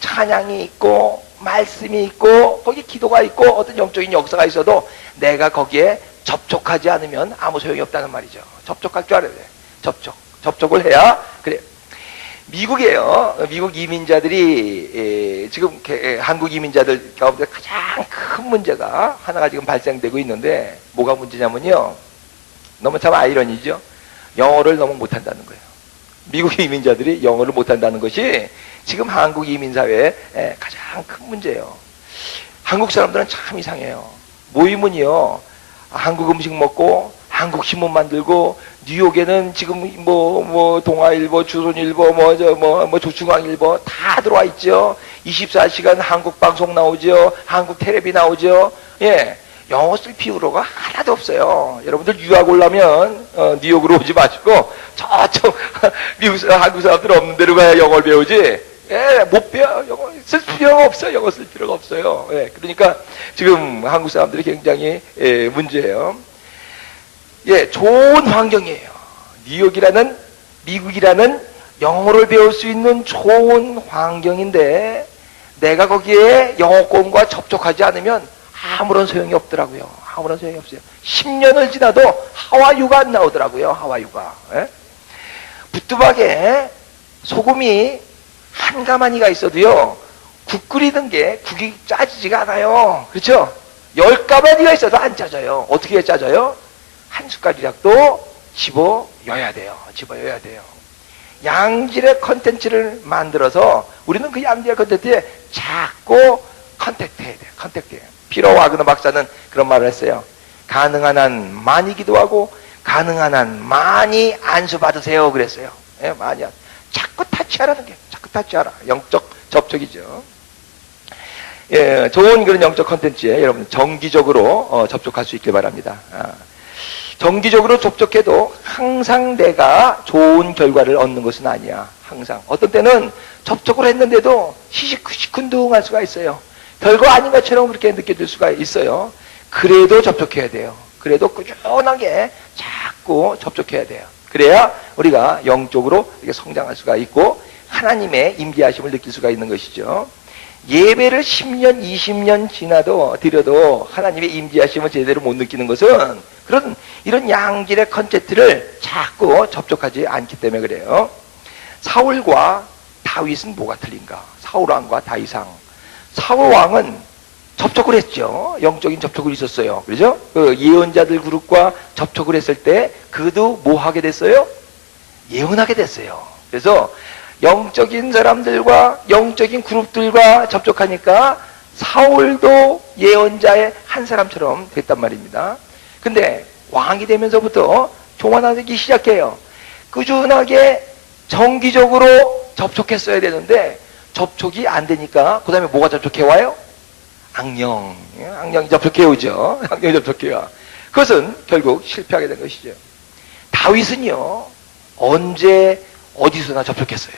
찬양이 있고 말씀이 있고 거기 기도가 있고 어떤 영적인 역사가 있어도 내가 거기에 접촉하지 않으면 아무 소용이 없다는 말이죠. 접촉할 줄 알아야 돼. 접촉을 해야 그래. 미국이에요. 미국 이민자들이 지금 한국 이민자들 가운데 가장 큰 문제가 하나가 지금 발생되고 있는데 뭐가 문제냐면요. 너무 참 아이러니죠. 영어를 너무 못한다는 거예요. 미국 이민자들이 영어를 못한다는 것이 지금 한국 이민사회의 가장 큰 문제예요. 한국 사람들은 참 이상해요. 모이면요. 한국 음식 먹고 한국 신문 만들고 뉴욕에는 지금 뭐 동아일보, 조선일보, 조중앙일보 다 들어와 있죠. 24시간 한국 방송 나오죠. 한국 텔레비 나오죠. 예. 영어 쓸 필요가 하나도 없어요. 여러분들 유학 오려면 뉴욕으로 오지 마시고 저쪽 한국 사람들 없는 데로 가야 영어를 배우지. 예, 못 배워. 영어 쓸 필요가 없어요. 영어 쓸 필요가 없어요. 예, 그러니까 지금 한국 사람들이 굉장히 문제예요. 예, 좋은 환경이에요. 뉴욕이라는 미국이라는 영어를 배울 수 있는 좋은 환경인데 내가 거기에 영어권과 접촉하지 않으면 아무런 소용이 없더라고요. 아무런 소용이 없어요. 10년을 지나도 하와유가 안 나오더라고요. 하와유가. 예? 부뚜막에 소금이 한 가마니가 있어도요. 국 끓이는 게 국이 짜지지가 않아요. 그렇죠? 10가마니가 있어도 안 짜져요. 어떻게 짜져요? 한 숟가락도 집어여야 돼요. 양질의 컨텐츠를 만들어서 우리는 그 양질의 컨텐츠에 자꾸 컨택트해야 돼요. 피터 와그너 박사는 그런 말을 했어요. 가능한 한 많이 기도하고 가능한 한 많이 안수 받으세요. 그랬어요. 예, 자꾸 타치하라는 게 자꾸 타치하라. 영적 접촉이죠. 예, 좋은 그런 영적 컨텐츠에 여러분 정기적으로 접촉할 수 있길 바랍니다. 정기적으로 접촉해도 항상 내가 좋은 결과를 얻는 것은 아니야. 항상. 어떤 때는 접촉을 했는데도 시시큰둥할 수가 있어요. 별거 아닌 것처럼 그렇게 느껴질 수가 있어요. 그래도 접촉해야 돼요. 그래도 꾸준하게 자꾸 접촉해야 돼요. 그래야 우리가 영적으로 이렇게 성장할 수가 있고 하나님의 임재하심을 느낄 수가 있는 것이죠. 예배를 10년, 20년 지나도 드려도 하나님의 임재하심을 제대로 못 느끼는 것은 이런 양질의 컨텐츠를 자꾸 접촉하지 않기 때문에 그래요. 사울과 다윗은 뭐가 틀린가? 사울왕과 다윗왕. 사울왕은 접촉을 했죠. 영적인 접촉을 있었어요. 그렇죠? 그 예언자들 그룹과 접촉을 했을 때 그도 뭐 하게 됐어요? 예언하게 됐어요. 그래서 영적인 사람들과 영적인 그룹들과 접촉하니까 사울도 예언자의 한 사람처럼 됐단 말입니다. 근데 왕이 되면서부터 교만하기 시작해요. 꾸준하게 정기적으로 접촉했어야 되는데 접촉이 안 되니까 그 다음에 뭐가 접촉해와요? 악령이 접촉해오죠. 악령이 접촉해와. 그것은 결국 실패하게 된 것이죠. 다윗은요, 언제 어디서나 접촉했어요.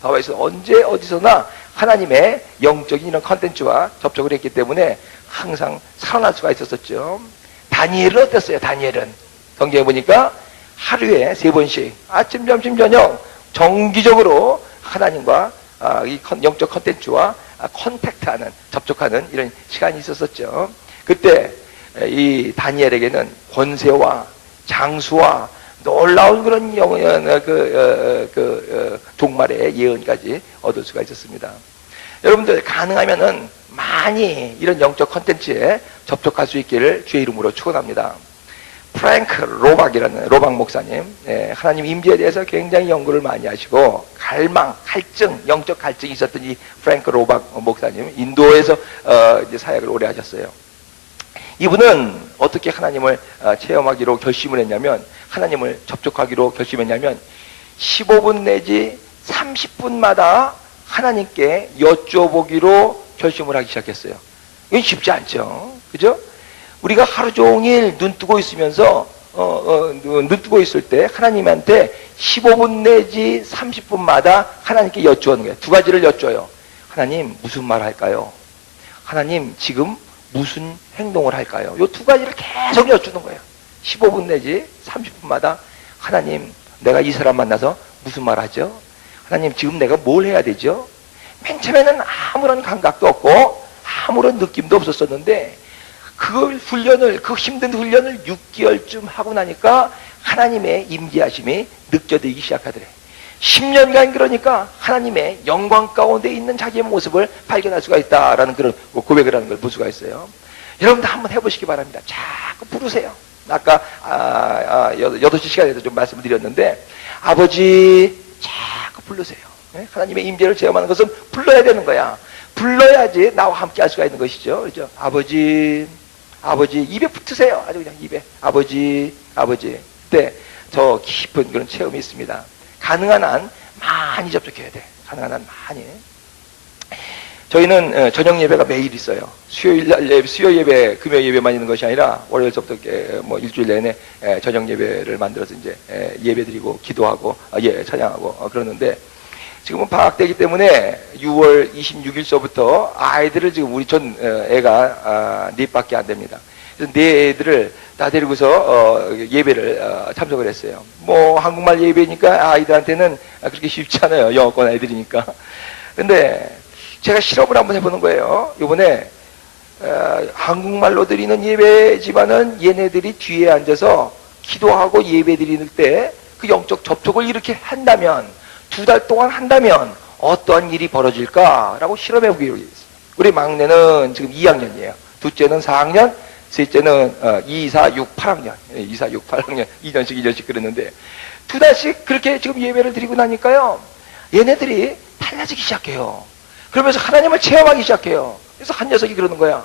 다윗은 언제 어디서나 하나님의 영적인 이런 컨텐츠와 접촉을 했기 때문에 항상 살아날 수가 있었었죠. 다니엘은 어땠어요? 다니엘은 성경에 보니까 하루에 3번씩 아침, 점심, 저녁 정기적으로 하나님과 이 영적 컨텐츠와 컨택트하는, 접촉하는 이런 시간이 있었었죠. 그때 이 다니엘에게는 권세와 장수와 놀라운 그런 종말의 예언까지 얻을 수가 있었습니다. 여러분들 가능하면은 많이 이런 영적 컨텐츠에 접촉할 수 있기를 주의 이름으로 축원합니다. 프랭크 로박 목사님, 하나님 임재에 대해서 굉장히 연구를 많이 하시고 갈증, 영적 갈증이 있었던 이 프랭크 로박 목사님, 인도에서 이제 사역을 오래 하셨어요. 이분은 어떻게 하나님을 체험하기로 결심을 했냐면, 하나님을 접촉하기로 결심했냐면 15분 내지 30분마다 하나님께 여쭤보기로 결심을 하기 시작했어요. 이건 쉽지 않죠. 그죠? 우리가 하루 종일 눈 뜨고 있으면서 눈 뜨고 있을 때 하나님한테 15분 내지 30분마다 하나님께 여쭈는 거예요. 두 가지를 여쭤요. 하나님 무슨 말 할까요? 하나님 지금 무슨 행동을 할까요? 이 두 가지를 계속 여쭈는 거예요. 15분 내지 30분마다 하나님 내가 이 사람 만나서 무슨 말 하죠? 하나님 지금 내가 뭘 해야 되죠? 맨 처음에는 아무런 감각도 없고 아무런 느낌도 없었었는데 그 힘든 훈련을 6개월쯤 하고 나니까 하나님의 임재하심이 느껴지기 시작하더래. 10년간 그러니까 하나님의 영광 가운데 있는 자기의 모습을 발견할 수가 있다라는 그런 고백을 하는 걸 볼 수가 있어요. 여러분도 한번 해보시기 바랍니다. 자꾸 부르세요. 아까 8시 시간에도 좀 말씀을 드렸는데 아버지 자꾸 부르세요. 하나님의 임재를 체험하는 것은 불러야 되는 거야. 불러야지 나와 함께 할 수가 있는 것이죠. 그렇죠? 아버지 입에 붙으세요. 아주 그냥 입에 아버지. 네, 저 깊은 그런 체험이 있습니다. 가능한 한 많이 접촉해야 돼. 가능한 한 많이. 저희는 저녁 예배가 매일 있어요. 수요 예배, 금요 예배만 있는 것이 아니라 월요일부터 일주일 내내 저녁 예배를 만들어서 이제 예배 드리고 기도하고 찬양하고 그러는데 지금은 방학 때이기 때문에 6월 26일서부터 아이들을 지금 전 애가 4밖에 안 됩니다. 그래서 4애들을 다 데리고서 예배를 참석을 했어요. 한국말 예배니까 아이들한테는 그렇게 쉽지 않아요. 영어권 아이들이니까. 근데 제가 실험을 한번 해보는 거예요. 이번에 한국말로 드리는 예배지만은 얘네들이 뒤에 앉아서 기도하고 예배 드리는 때 그 영적 접촉을 이렇게 한다면 2달 동안 한다면 어떠한 일이 벌어질까라고 실험해보기로 했어요. 우리 막내는 지금 2학년이에요. 둘째는 4학년, 셋째는 2, 4, 6, 8학년. 2, 4, 6, 8학년. 2년씩 그랬는데 2달씩 그렇게 지금 예배를 드리고 나니까요. 얘네들이 달라지기 시작해요. 그러면서 하나님을 체험하기 시작해요. 그래서 한 녀석이 그러는 거야.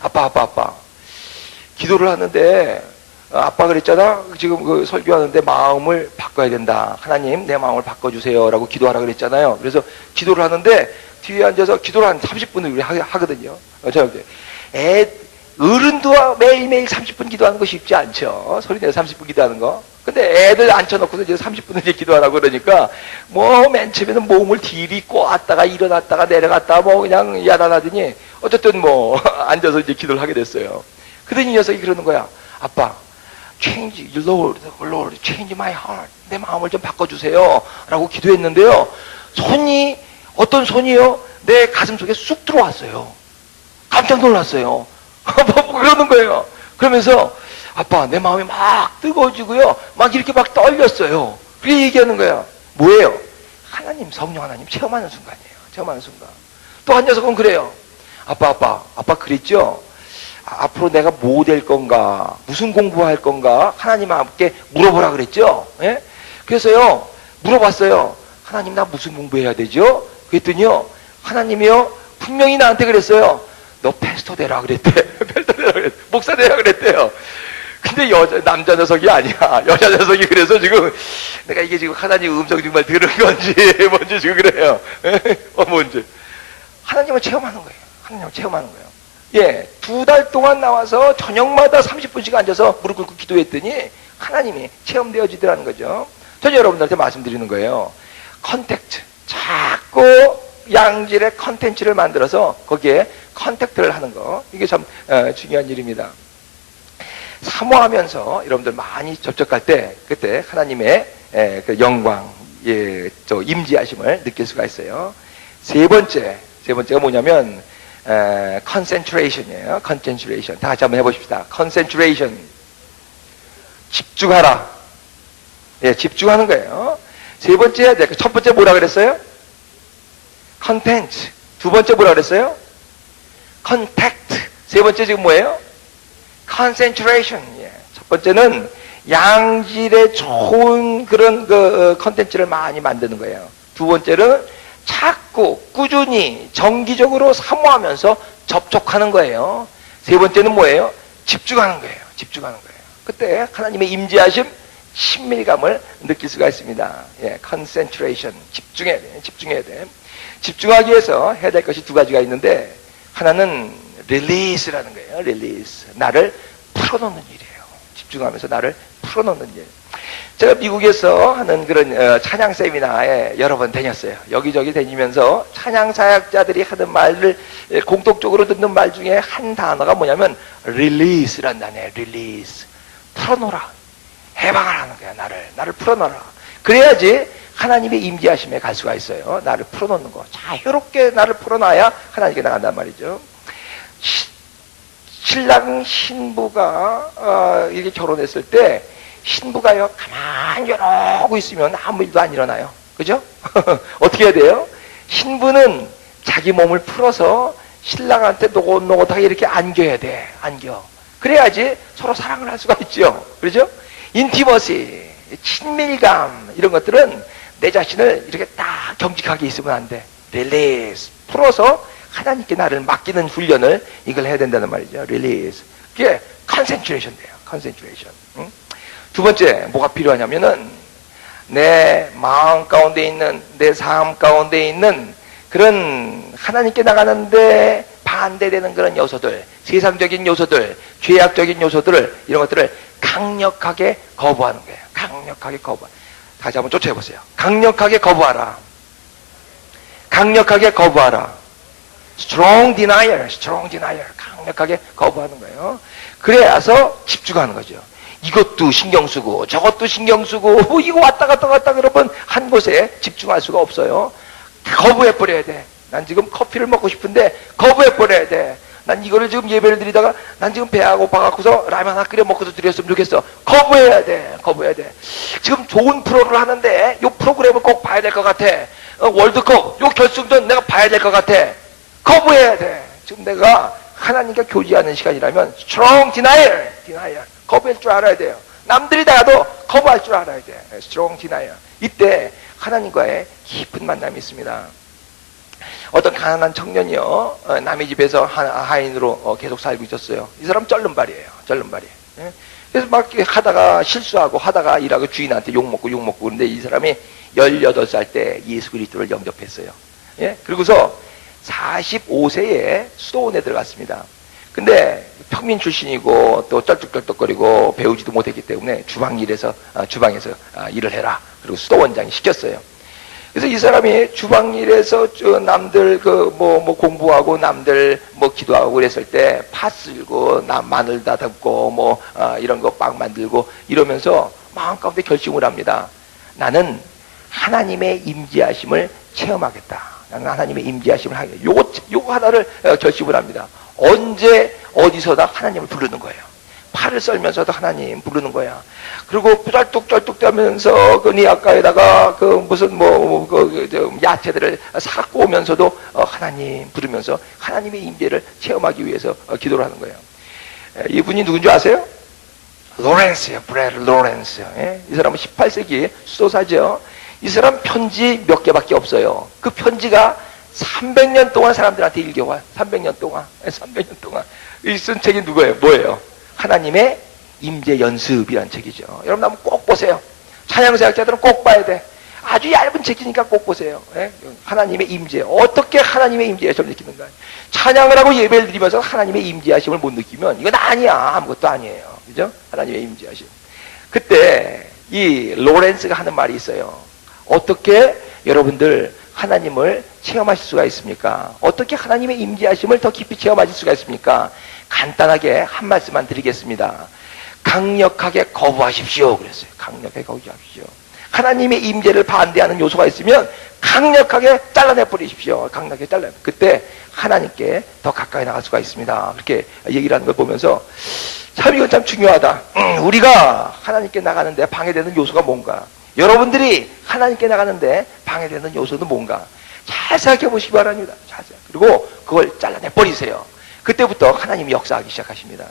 아빠. 기도를 하는데 아빠 그랬잖아. 지금 그 설교하는데 마음을 바꿔야 된다. 하나님, 내 마음을 바꿔주세요. 라고 기도하라 그랬잖아요. 그래서 기도를 하는데 뒤에 앉아서 기도를 한 30분을 우리 하거든요. 저녁에. 어른도 매일매일 30분 기도하는 거 쉽지 않죠. 소리내서 30분 기도하는 거. 근데 애들 앉혀놓고서 이제 30분을 이제 기도하라고 그러니까, 뭐, 맨 처음에는 몸을 디리 꼬았다가 일어났다가 내려갔다가 뭐 그냥 야단하더니, 어쨌든 뭐, 앉아서 이제 기도를 하게 됐어요. 그러더니 이 녀석이 그러는 거야. 아빠, change, Lord, Lord, change my heart. 내 마음을 좀 바꿔주세요. 라고 기도했는데요. 손이, 어떤 손이요? 내 가슴 속에 쑥 들어왔어요. 깜짝 놀랐어요. 뭐 그러는 거예요. 그러면서, 아빠, 내 마음이 막 뜨거워지고요. 막 이렇게 막 떨렸어요. 그렇게 얘기하는 거예요. 뭐예요? 하나님, 성령 하나님 체험하는 순간이에요. 체험하는 순간. 또 한 녀석은 그래요. 아빠 그랬죠? 앞으로 내가 뭐 될 건가? 무슨 공부할 건가? 하나님 함께 물어보라 그랬죠? 예? 그래서요, 물어봤어요. 하나님, 나 무슨 공부해야 되죠? 그랬더니요, 하나님이요, 분명히 나한테 그랬어요. 너 패스터 되라 그랬대. 패스터 되라 그랬대. 목사 되라 그랬대요. 근데 남자 녀석이 아니야. 여자 녀석이 그래서 지금 내가 이게 지금 하나님 음성 정말 들은 건지 뭔지 지금 그래요. 뭔지. 하나님을 체험하는 거예요. 하나님을 체험하는 거예요. 예, 2달 동안 나와서 저녁마다 30분씩 앉아서 무릎 꿇고 기도했더니 하나님이 체험되어지더라는 거죠. 저는 여러분들한테 말씀드리는 거예요. 컨택트. 자꾸 양질의 컨텐츠를 만들어서 거기에 컨택트를 하는 거. 이게 참 중요한 일입니다. 사모하면서 여러분들 많이 접촉할 때 그때 하나님의 그 영광, 저 임재하심을 느낄 수가 있어요. 세 번째가 뭐냐면 concentration이에요. concentration. 다 같이 한번 해보십시다. concentration. 집중하라. 예, 집중하는 거예요. 세 번째 해야 돼. 첫 번째 뭐라 그랬어요? content. 두 번째 뭐라 그랬어요? contact. 세 번째 지금 뭐예요? concentration. 예. 첫 번째는 양질의 좋은 그런 그 컨텐츠를 많이 만드는 거예요. 두 번째는 자꾸 꾸준히 정기적으로 사모하면서 접촉하는 거예요. 세 번째는 뭐예요? 집중하는 거예요. 집중하는 거예요. 그때 하나님의 임재하심, 친밀감을 느낄 수가 있습니다. 예, concentration. 집중해야 돼. 집중해야 돼. 집중하기 위해서 해야 될 것이 두 가지가 있는데 하나는 release라는 거예요. release. 나를 풀어놓는 일이에요. 집중하면서 나를 풀어놓는 일. 제가 미국에서 하는 그런 찬양 세미나에 여러 번 다녔어요. 여기저기 다니면서 찬양 사역자들이 하는 말을 공통적으로 듣는 말 중에 한 단어가 뭐냐면 release란 단어예요. release. 풀어놓으라. 해방하라는 거야. 나를 풀어놓으라. 그래야지 하나님의 임재하심에 갈 수가 있어요. 나를 풀어놓는 거. 자유롭게 나를 풀어놔야 하나님께 나간단 말이죠. 신랑 신부가 이렇게 결혼했을 때 신부가요 가만히 이러고 있으면 아무 일도 안 일어나요. 그죠? 어떻게 해야 돼요? 신부는 자기 몸을 풀어서 신랑한테 노곤노곤하게 이렇게 안겨야 돼. 안겨. 그래야지 서로 사랑을 할 수가 있죠. 그렇죠? 인티머시, 친밀감 이런 것들은 내 자신을 이렇게 딱 경직하게 있으면 안 돼. 릴리스. 풀어서 하나님께 나를 맡기는 훈련을 이걸 해야 된다는 말이죠. 릴리스. 그게 컨센트레이션 돼요. 컨센트레이션. 응? 두 번째 뭐가 필요하냐면은 내 마음 가운데 있는 내 삶 가운데 있는 그런 하나님께 나가는데 반대되는 그런 요소들, 세상적인 요소들, 죄악적인 요소들을 이런 것들을 강력하게 거부하는 거예요. 강력하게 거부. 다시 한번 쫓아해보세요. 강력하게 거부하라. 강력하게 거부하라. strong denial, strong denial. 강력하게 거부하는 거예요. 그래서 집중하는 거죠. 이것도 신경 쓰고 저것도 신경 쓰고 뭐 이거 왔다 갔다 그러면 한 곳에 집중할 수가 없어요. 거부해버려야 돼. 난 지금 커피를 먹고 싶은데 거부해버려야 돼. 난 이거를 지금 예배를 드리다가 난 지금 배가 고파갖고서 라면 하나 끓여 먹고서 드렸으면 좋겠어. 거부해야 돼. 거부해야 돼. 지금 좋은 프로를 하는데 이 프로그램을 꼭 봐야 될 것 같아. 월드컵 이 결승전 내가 봐야 될 것 같아. 거부해야 돼. 지금 내가 하나님과 교제하는 시간이라면 strong denial. 거부할 줄 알아야 돼요. 남들이 나가도 거부할 줄 알아야 돼. strong denial. 이때 하나님과의 깊은 만남이 있습니다. 어떤 가난한 청년이요, 남의 집에서 하인으로 계속 살고 있었어요. 이 사람 쩔른발이에요. 쩔른발이. 그래서 막 하다가 실수하고 하다가 일하고 주인한테 욕먹고 그런데 이 사람이 18살 때 예수 그리스도를 영접했어요. 예? 그리고서 45세에 수도원에 들어갔습니다. 근데 평민 출신이고 또 쩔뚝쩔뚝거리고 배우지도 못했기 때문에 주방에서 일을 해라. 그리고 수도원장이 시켰어요. 그래서 이 사람이 주방일에서 남들 공부하고 남들 기도하고 그랬을 때 파 쓸고 마늘 다듬고 이런 거 빵 만들고 이러면서 마음 가운데 결심을 합니다. 나는 하나님의 임재하심을 체험하겠다. 나는 하나님의 임재하심을 하겠다. 요거 하나를 결심을 합니다. 언제 어디서다 하나님을 부르는 거예요. 팔을 썰면서도 하나님 부르는 거야. 그리고 쩔뚝쩔뚝대면서 그 니아까에다가 무슨 야채들을 사갖고 오면서도 하나님 부르면서 하나님의 임재를 체험하기 위해서 기도를 하는 거예요. 이분이 누군지 아세요? 로렌스예요. 브레드 로렌스. 예? 이 사람은 18세기 수도사죠. 이 사람 편지 몇 개밖에 없어요. 그 편지가 300년 동안 사람들한테 읽혀와. 300년 동안. 이 쓴 책이 누구예요? 뭐예요? 하나님의 임재 연습이라는 책이죠. 여러분 한번 꼭 보세요. 찬양사역자들은 꼭 봐야 돼. 아주 얇은 책이니까 꼭 보세요. 예? 하나님의 임재. 어떻게 하나님의 임재하심을 느끼는가. 찬양을 하고 예배를 드리면서 하나님의 임재하심을 못 느끼면 이건 아니야. 아무것도 아니에요. 그죠? 하나님의 임재하심. 그때 이 로렌스가 하는 말이 있어요. 어떻게 여러분들 하나님을 체험하실 수가 있습니까? 어떻게 하나님의 임재하심을 더 깊이 체험하실 수가 있습니까? 간단하게 한 말씀만 드리겠습니다. 강력하게 거부하십시오. 그랬어요. 강력하게 거부하십시오. 하나님의 임재를 반대하는 요소가 있으면 강력하게 잘라내 버리십시오. 강력하게 잘라내. 그때 하나님께 더 가까이 나갈 수가 있습니다. 그렇게 얘기를 하는 걸 보면서 참 이건 참 중요하다. 우리가 하나님께 나가는데 방해되는 요소가 뭔가? 여러분들이 하나님께 나가는데 방해되는 요소는 뭔가? 잘 생각해 보시기 바랍니다. 잘 생각. 그리고 그걸 잘라내 버리세요. 그때부터 하나님이 역사하기 시작하십니다.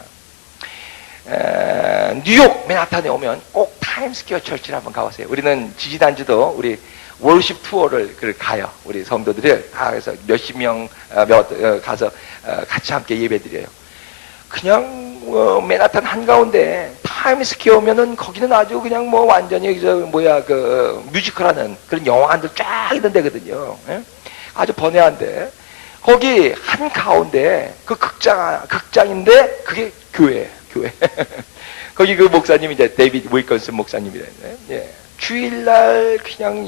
뉴욕 맨하탄에 오면 꼭 타임스퀘어 철치를 한번 가보세요. 우리는 지지난주도 우리 월십 투어를 가요. 우리 성도들이 다 해서 몇십 명 가서 같이 함께 예배드려요. 그냥 맨하탄 한가운데 타임스퀘어 오면은 거기는 아주 그냥 완전히 뮤지컬하는 그런 영화관들 쫙 있는 데거든요. 예? 아주 번외한데 거기 한가운데 그 극장인데 그게 교회예요. 교회. 거기 그 목사님이 이제 데이비드 윌컨슨 목사님이랬네. 예. 주일날 그냥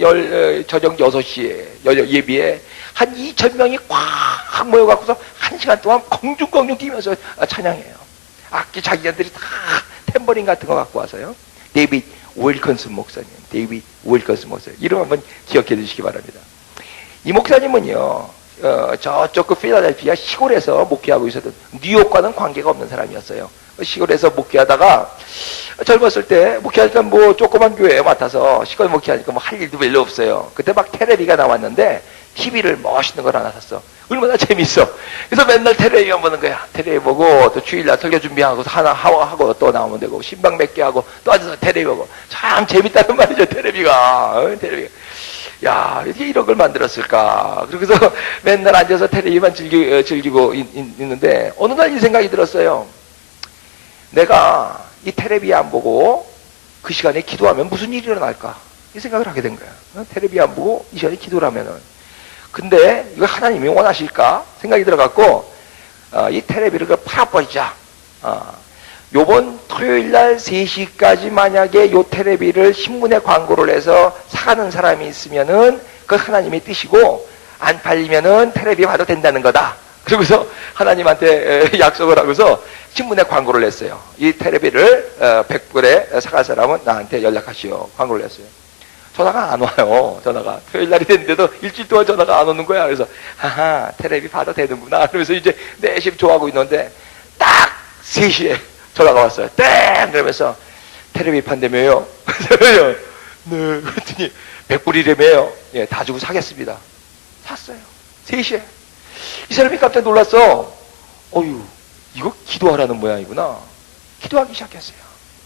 저녁 6시에 예비에 한 2,000명이 꽉 모여갖고서 1시간 동안 공중공중 뛰면서 찬양해요. 악기 자기들이 다 탬버린 같은 거 갖고 와서요. 데이비드 윌컨슨 목사님. 데이비드 윌컨슨 목사님. 이름 한번 기억해 주시기 바랍니다. 이 목사님은요. 저쪽 그 필라델피아 시골에서 목회하고 있었던 뉴욕과는 관계가 없는 사람이었어요. 시골에서 목회하다가 젊었을 때 목회할 때 조그만 교회에 맡아서 시골 목회하니까 할 일도 별로 없어요. 그때 막 텔레비가 나왔는데 TV를 멋있는 걸 하나 샀어. 얼마나 재밌어. 그래서 맨날 텔레비만 보는 거야. 텔레비 보고 또 주일날 설교 준비하고 하나 하고 또 나오면 되고 신방 몇 개 하고 또 앉아서 텔레비 보고 참 재밌다는 말이죠. 텔레비가. 야, 어떻게 이런 걸 만들었을까? 그래서 맨날 앉아서 텔레비만 즐기고 있는데, 어느 날 이 생각이 들었어요. 내가 이 텔레비 안 보고 그 시간에 기도하면 무슨 일이 일어날까? 이 생각을 하게 된 거야. 텔레비 안 보고 이 시간에 기도를 하면은. 근데 이거 하나님이 원하실까? 생각이 들어갖고, 이 텔레비를 팔아버리자. 요번 토요일날 3시까지 만약에 요 텔레비를 신문에 광고를 해서 사가는 사람이 있으면은 그 하나님의 뜻이고 안 팔리면은 텔레비 봐도 된다는 거다. 그러고서 하나님한테 약속을 하고서 신문에 광고를 냈어요. 이 텔레비를 100불에 사갈 사람은 나한테 연락하시오. 광고를 냈어요. 전화가 안 와요. 전화가. 토요일날이 됐는데도 일주일 동안 전화가 안 오는 거야. 그래서 하하 텔레비 봐도 되는구나. 그러면서 이제 내심 좋아하고 있는데 딱 3시에 전화가 왔어요. 땡! 그러면서 텔레비 판다며요. 네. 그랬더니 100불이라며요. 예, 다 주고 사겠습니다. 샀어요. 3시에. 이 사람이 깜짝 놀랐어. 어휴, 이거 기도하라는 모양이구나. 기도하기 시작했어요.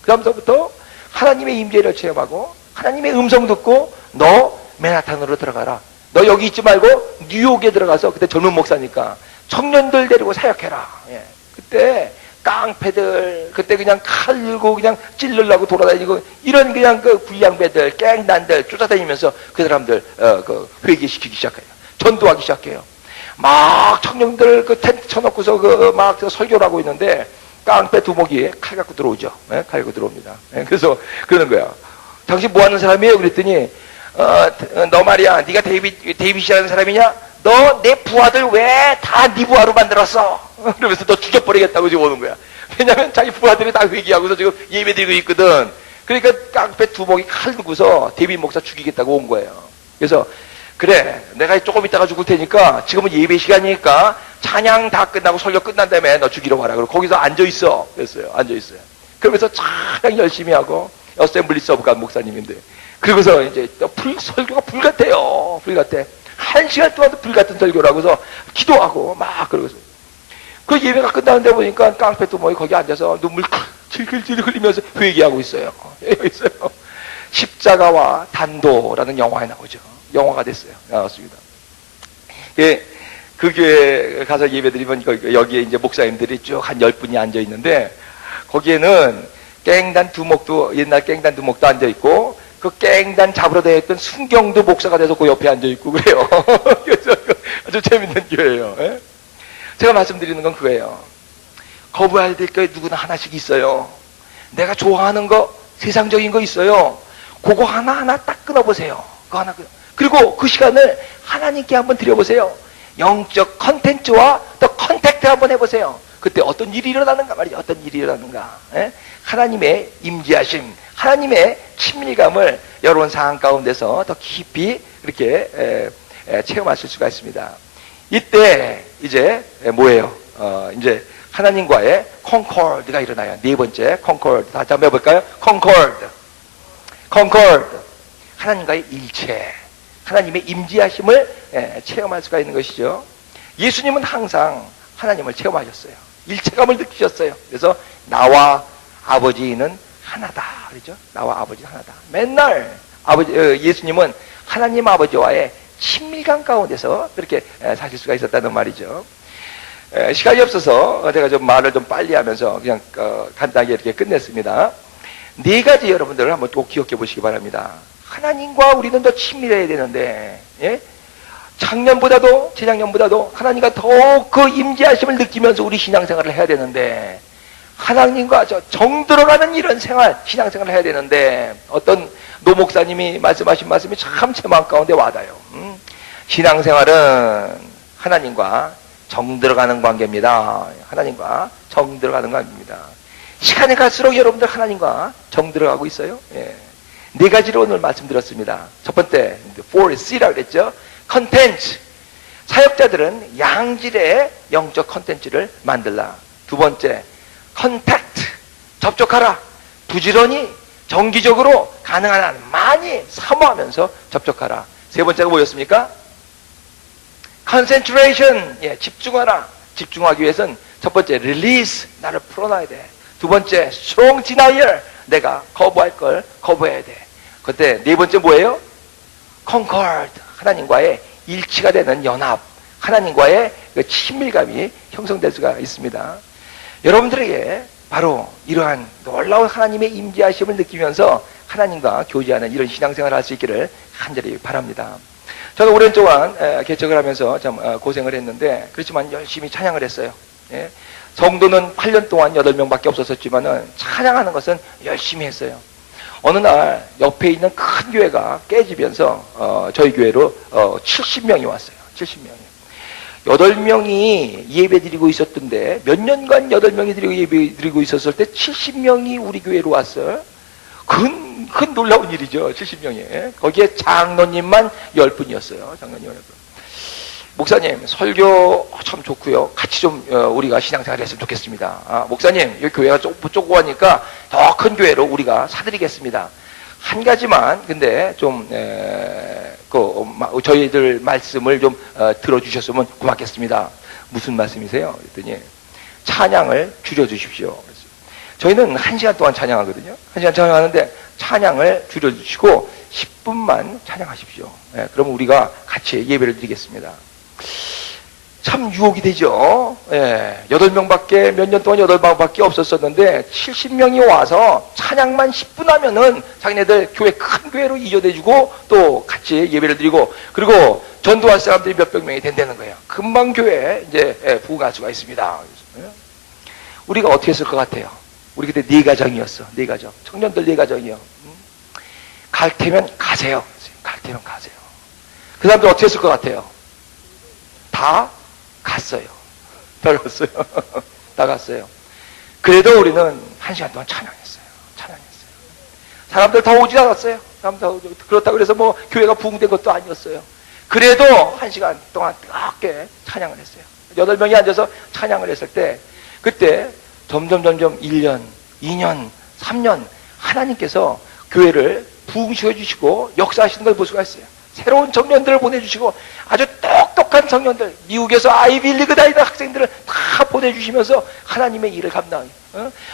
그 다음부터 하나님의 임재를 체험하고 하나님의 음성 듣고 너 맨하탄으로 들어가라. 너 여기 있지 말고 뉴욕에 들어가서 그때 젊은 목사니까 청년들 데리고 사역해라. 예. 그때 깡패들, 그때 그냥 칼 들고 그냥 찔르려고 돌아다니고, 이런 그냥 그 불량배들, 깽단들 쫓아다니면서 그 사람들, 회개시키기 시작해요. 전도하기 시작해요. 막 청년들 그 텐트 쳐놓고서 막 설교를 하고 있는데, 깡패 두목이 칼 갖고 들어오죠. 예? 칼 갖고 들어옵니다. 예? 그래서 그러는 거야. 당신 뭐 하는 사람이에요? 그랬더니, 너 말이야, 네가 데이빗이라는 사람이냐? 너 내 부하들 왜 다 네 부하로 만들었어? 그러면서 너 죽여버리겠다고 지금 오는 거야. 왜냐면 자기 부하들이 다 회개하고서 지금 예배드리고 있거든. 그러니까 깡패 두목이 칼 들고서 데이빗 목사 죽이겠다고 온 거예요. 그래서 그래, 내가 조금 있다가 죽을 테니까 지금은 예배 시간이니까 찬양 다 끝나고 설교 끝난 다음에 너 죽이러 와라. 그리고 거기서 앉아있어. 그랬어요. 앉아있어요. 그러면서 찬양 열심히 하고, 어셈블리스 오브 갓 목사님인데. 그러고서 이제 설교가 불같아요. 불같아. 1시간 동안도 불같은 설교를 하고서 기도하고 막 그러고서. 그 예배가 끝나는데 보니까 깡패 두목이 거기 앉아서 눈물 질글질글 흘리면서 회개하고 있어요. 십자가와 단도라는 영화에 나오죠. 영화가 됐어요. 나왔습니다. 예, 그 교회 가서 예배드리면 여기에 이제 목사님들이 쭉 한 10분이 앉아있는데, 거기에는 깽단 두목도, 옛날 깽단 두목도 앉아있고, 그 깽단 잡으러 다녔던 순경도 목사가 돼서 그 옆에 앉아있고 그래요. 그래서 아주 재밌는 교회예요. 예? 제가 말씀드리는 건 그거예요. 거부해야 될 게 누구나 하나씩 있어요. 내가 좋아하는 거, 세상적인 거 있어요. 그거 하나하나 딱 끊어보세요. 그거 하나 끊어. 그리고 그 시간을 하나님께 한번 드려보세요. 영적 컨텐츠와 또 컨택트 한번 해보세요. 그때 어떤 일이 일어나는가 말이죠. 어떤 일이 일어나는가. 예? 하나님의 임재하심, 하나님의 친밀감을 여러분 상황 가운데서 더 깊이 이렇게 체험하실 수가 있습니다. 이때 이제 뭐예요? 이제 하나님과의 컨코드가 일어나요. 네 번째 컨코드. 다시 한번 해볼까요? 컨코드. 하나님과의 일체. 하나님의 임재하심을 체험할 수가 있는 것이죠. 예수님은 항상 하나님을 체험하셨어요. 일체감을 느끼셨어요. 그래서 나와 아버지는 하나다. 그렇죠? 나와 아버지는 하나다. 맨날 예수님은 하나님 아버지와의 친밀감 가운데서 그렇게 사실 수가 있었다는 말이죠. 시간이 없어서 제가 좀 말을 좀 빨리 하면서 그냥 간단하게 이렇게 끝냈습니다. 네 가지 여러분들을 한번 또 기억해 보시기 바랍니다. 하나님과 우리는 더 친밀해야 되는데, 예? 작년보다도 재작년보다도 하나님과 더욱 그 임재하심을 느끼면서 우리 신앙생활을 해야 되는데, 하나님과 정 들어가는 이런 신앙생활을 해야 되는데, 어떤 노 목사님이 말씀하신 말씀이 참 제 마음 가운데 와닿아요. 신앙생활은 하나님과 정 들어가는 관계입니다. 하나님과 정 들어가는 관계입니다. 시간이 갈수록 여러분들 하나님과 정 들어가고 있어요. 예. 네 가지로 오늘 말씀드렸습니다. 첫 번째, 4C라고 그랬죠. 컨텐츠. 사역자들은 양질의 영적 컨텐츠를 만들라. 두 번째, 컨택트. 접촉하라. 부지런히 정기적으로 가능한 한 많이 사모하면서 접촉하라. 세 번째가 뭐였습니까? concentration. 예, 집중하라. 집중하기 위해서는 첫 번째, release. 나를 풀어놔야 돼. 두 번째, strong denial. 내가 거부할 걸 거부해야 돼. 그때 네 번째 뭐예요? concord. 하나님과의 일치가 되는 연합. 하나님과의 그 친밀감이 형성될 수가 있습니다. 여러분들에게 바로 이러한 놀라운 하나님의 임재하심을 느끼면서 하나님과 교제하는 이런 신앙생활을 할 수 있기를 간절히 바랍니다. 저는 오랜 동안 개척을 하면서 참 고생을 했는데, 그렇지만 열심히 찬양을 했어요. 예. 성도는 8년 동안 8명밖에 없었지만은 찬양하는 것은 열심히 했어요. 어느 날 옆에 있는 큰 교회가 깨지면서 저희 교회로 70명이 왔어요. 70명이. 8명이 예배드리고 있었던데, 몇 년간 8명이 예배드리고 있었을 때 70명이 우리 교회로 왔어요. 큰 놀라운 일이죠. 70명이. 거기에 장로님만 10분이었어요. 장로님 10분. 목사님, 설교 참 좋고요. 같이 좀 우리가 신앙생활 했으면 좋겠습니다. 목사님, 여기 교회가 좁고 하니까 더 큰 교회로 우리가 사드리겠습니다. 한 가지만 근데 좀 저희들 말씀을 좀 들어주셨으면 고맙겠습니다. 무슨 말씀이세요? 그랬더니 찬양을 줄여주십시오. 저희는 1시간 동안 찬양하거든요. 1시간 찬양하는데 찬양을 줄여주시고 10분만 찬양하십시오. 그럼 우리가 같이 예배를 드리겠습니다. 참 유혹이 되죠. 예, 8명밖에, 몇 년 동안 8명밖에 없었었는데 70명이 와서 찬양만 10분 하면은 자기네들 교회, 큰 교회로 이전해주고 또 같이 예배를 드리고, 그리고 전도할 사람들이 몇백 명이 된다는 거예요. 금방 교회에 이제 부흥할 수가 있습니다. 우리가 어떻게 했을 것 같아요? 우리 그때 4가정이었어. 4가정. 청년들 4가정이요. 갈 테면 가세요. 갈 테면 가세요. 그 사람들 어떻게 했을 것 같아요? 다 갔어요. 다 갔어요. 다 갔어요. 그래도 우리는 1시간 동안 찬양했어요. 찬양했어요. 사람들 더 오지 않았어요. 사람들 더 오지. 그렇다고 그래서 뭐 교회가 부흥된 것도 아니었어요. 그래도 1시간 동안 뜨겁게 찬양을 했어요. 8명이 앉아서 찬양을 했을 때, 그때 점점 1년, 2년, 3년 하나님께서 교회를 부흥시켜 주시고 역사하시는 걸 볼 수가 있어요. 새로운 청년들을 보내주시고 아주 똑똑한 청년들, 미국에서 아이빌리그 다니는 학생들을 다 보내주시면서 하나님의 일을 감당해요.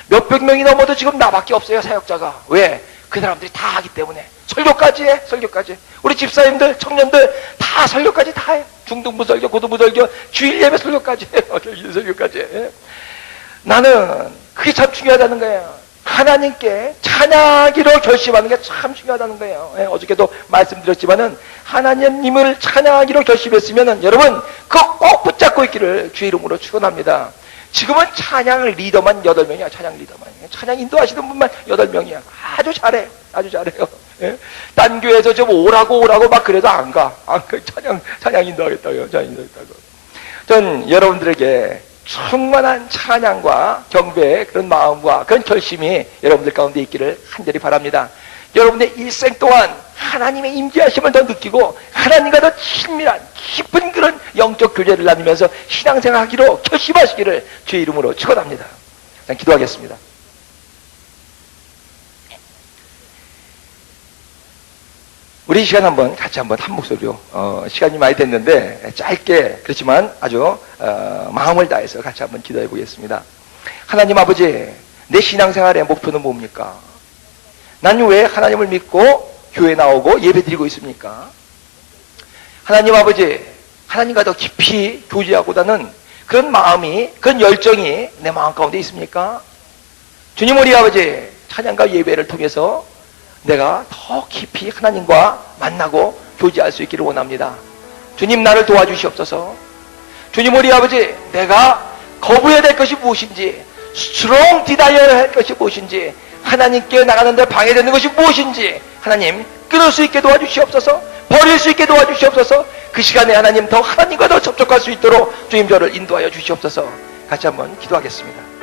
몇백 명이 넘어도 지금 나밖에 없어요, 사역자가. 왜? 그 사람들이 다 하기 때문에. 설교까지 해, 설교까지. 우리 집사님들, 청년들 다 설교까지 다 해. 중등부 설교, 고등부 설교, 주일 예배 설교까지 해요. 설교까지 해. 나는 그게 참 중요하다는 거예요. 하나님께 찬양하기로 결심하는 게 참 중요하다는 거예요. 어저께도 말씀드렸지만은 하나님을 찬양하기로 결심했으면은 여러분 그거 꼭 붙잡고 있기를 주의 이름으로 축원합니다. 지금은 찬양을 리더만 8명이야. 찬양 리더만. 찬양 인도하시는 분만 8명이야. 아주 잘해. 아주 잘해요. 딴 교회에서 좀 오라고 막 그래도 안 가. 찬양 인도하겠다고요. 찬양 인도하겠다고. 전 여러분들에게 충만한 찬양과 경배의 그런 마음과 그런 결심이 여러분들 가운데 있기를 간절히 바랍니다. 여러분의 일생 동안 하나님의 임재하심을 더 느끼고 하나님과 더 친밀한 깊은 그런 영적 교제를 나누면서 신앙생활하기로 결심하시기를 주의 이름으로 축원합니다. 기도하겠습니다. 우리 이 시간 같이 한번 한 목소리로, 시간이 많이 됐는데, 짧게, 그렇지만 아주, 마음을 다해서 같이 한번 기도해 보겠습니다. 하나님 아버지, 내 신앙생활의 목표는 뭡니까? 난 왜 하나님을 믿고 교회 나오고 예배 드리고 있습니까? 하나님 아버지, 하나님과 더 깊이 교제하고자는 그런 마음이, 그런 열정이 내 마음 가운데 있습니까? 주님 우리 아버지, 찬양과 예배를 통해서 내가 더 깊이 하나님과 만나고 교제할 수 있기를 원합니다. 주님 나를 도와주시옵소서. 주님 우리 아버지, 내가 거부해야 될 것이 무엇인지, 스트롱 디다이어를 할 것이 무엇인지, 하나님께 나가는데 방해되는 것이 무엇인지 하나님 끊을 수 있게 도와주시옵소서. 버릴 수 있게 도와주시옵소서. 그 시간에 하나님 더 하나님과 더 접촉할 수 있도록 주님 저를 인도하여 주시옵소서. 같이 한번 기도하겠습니다.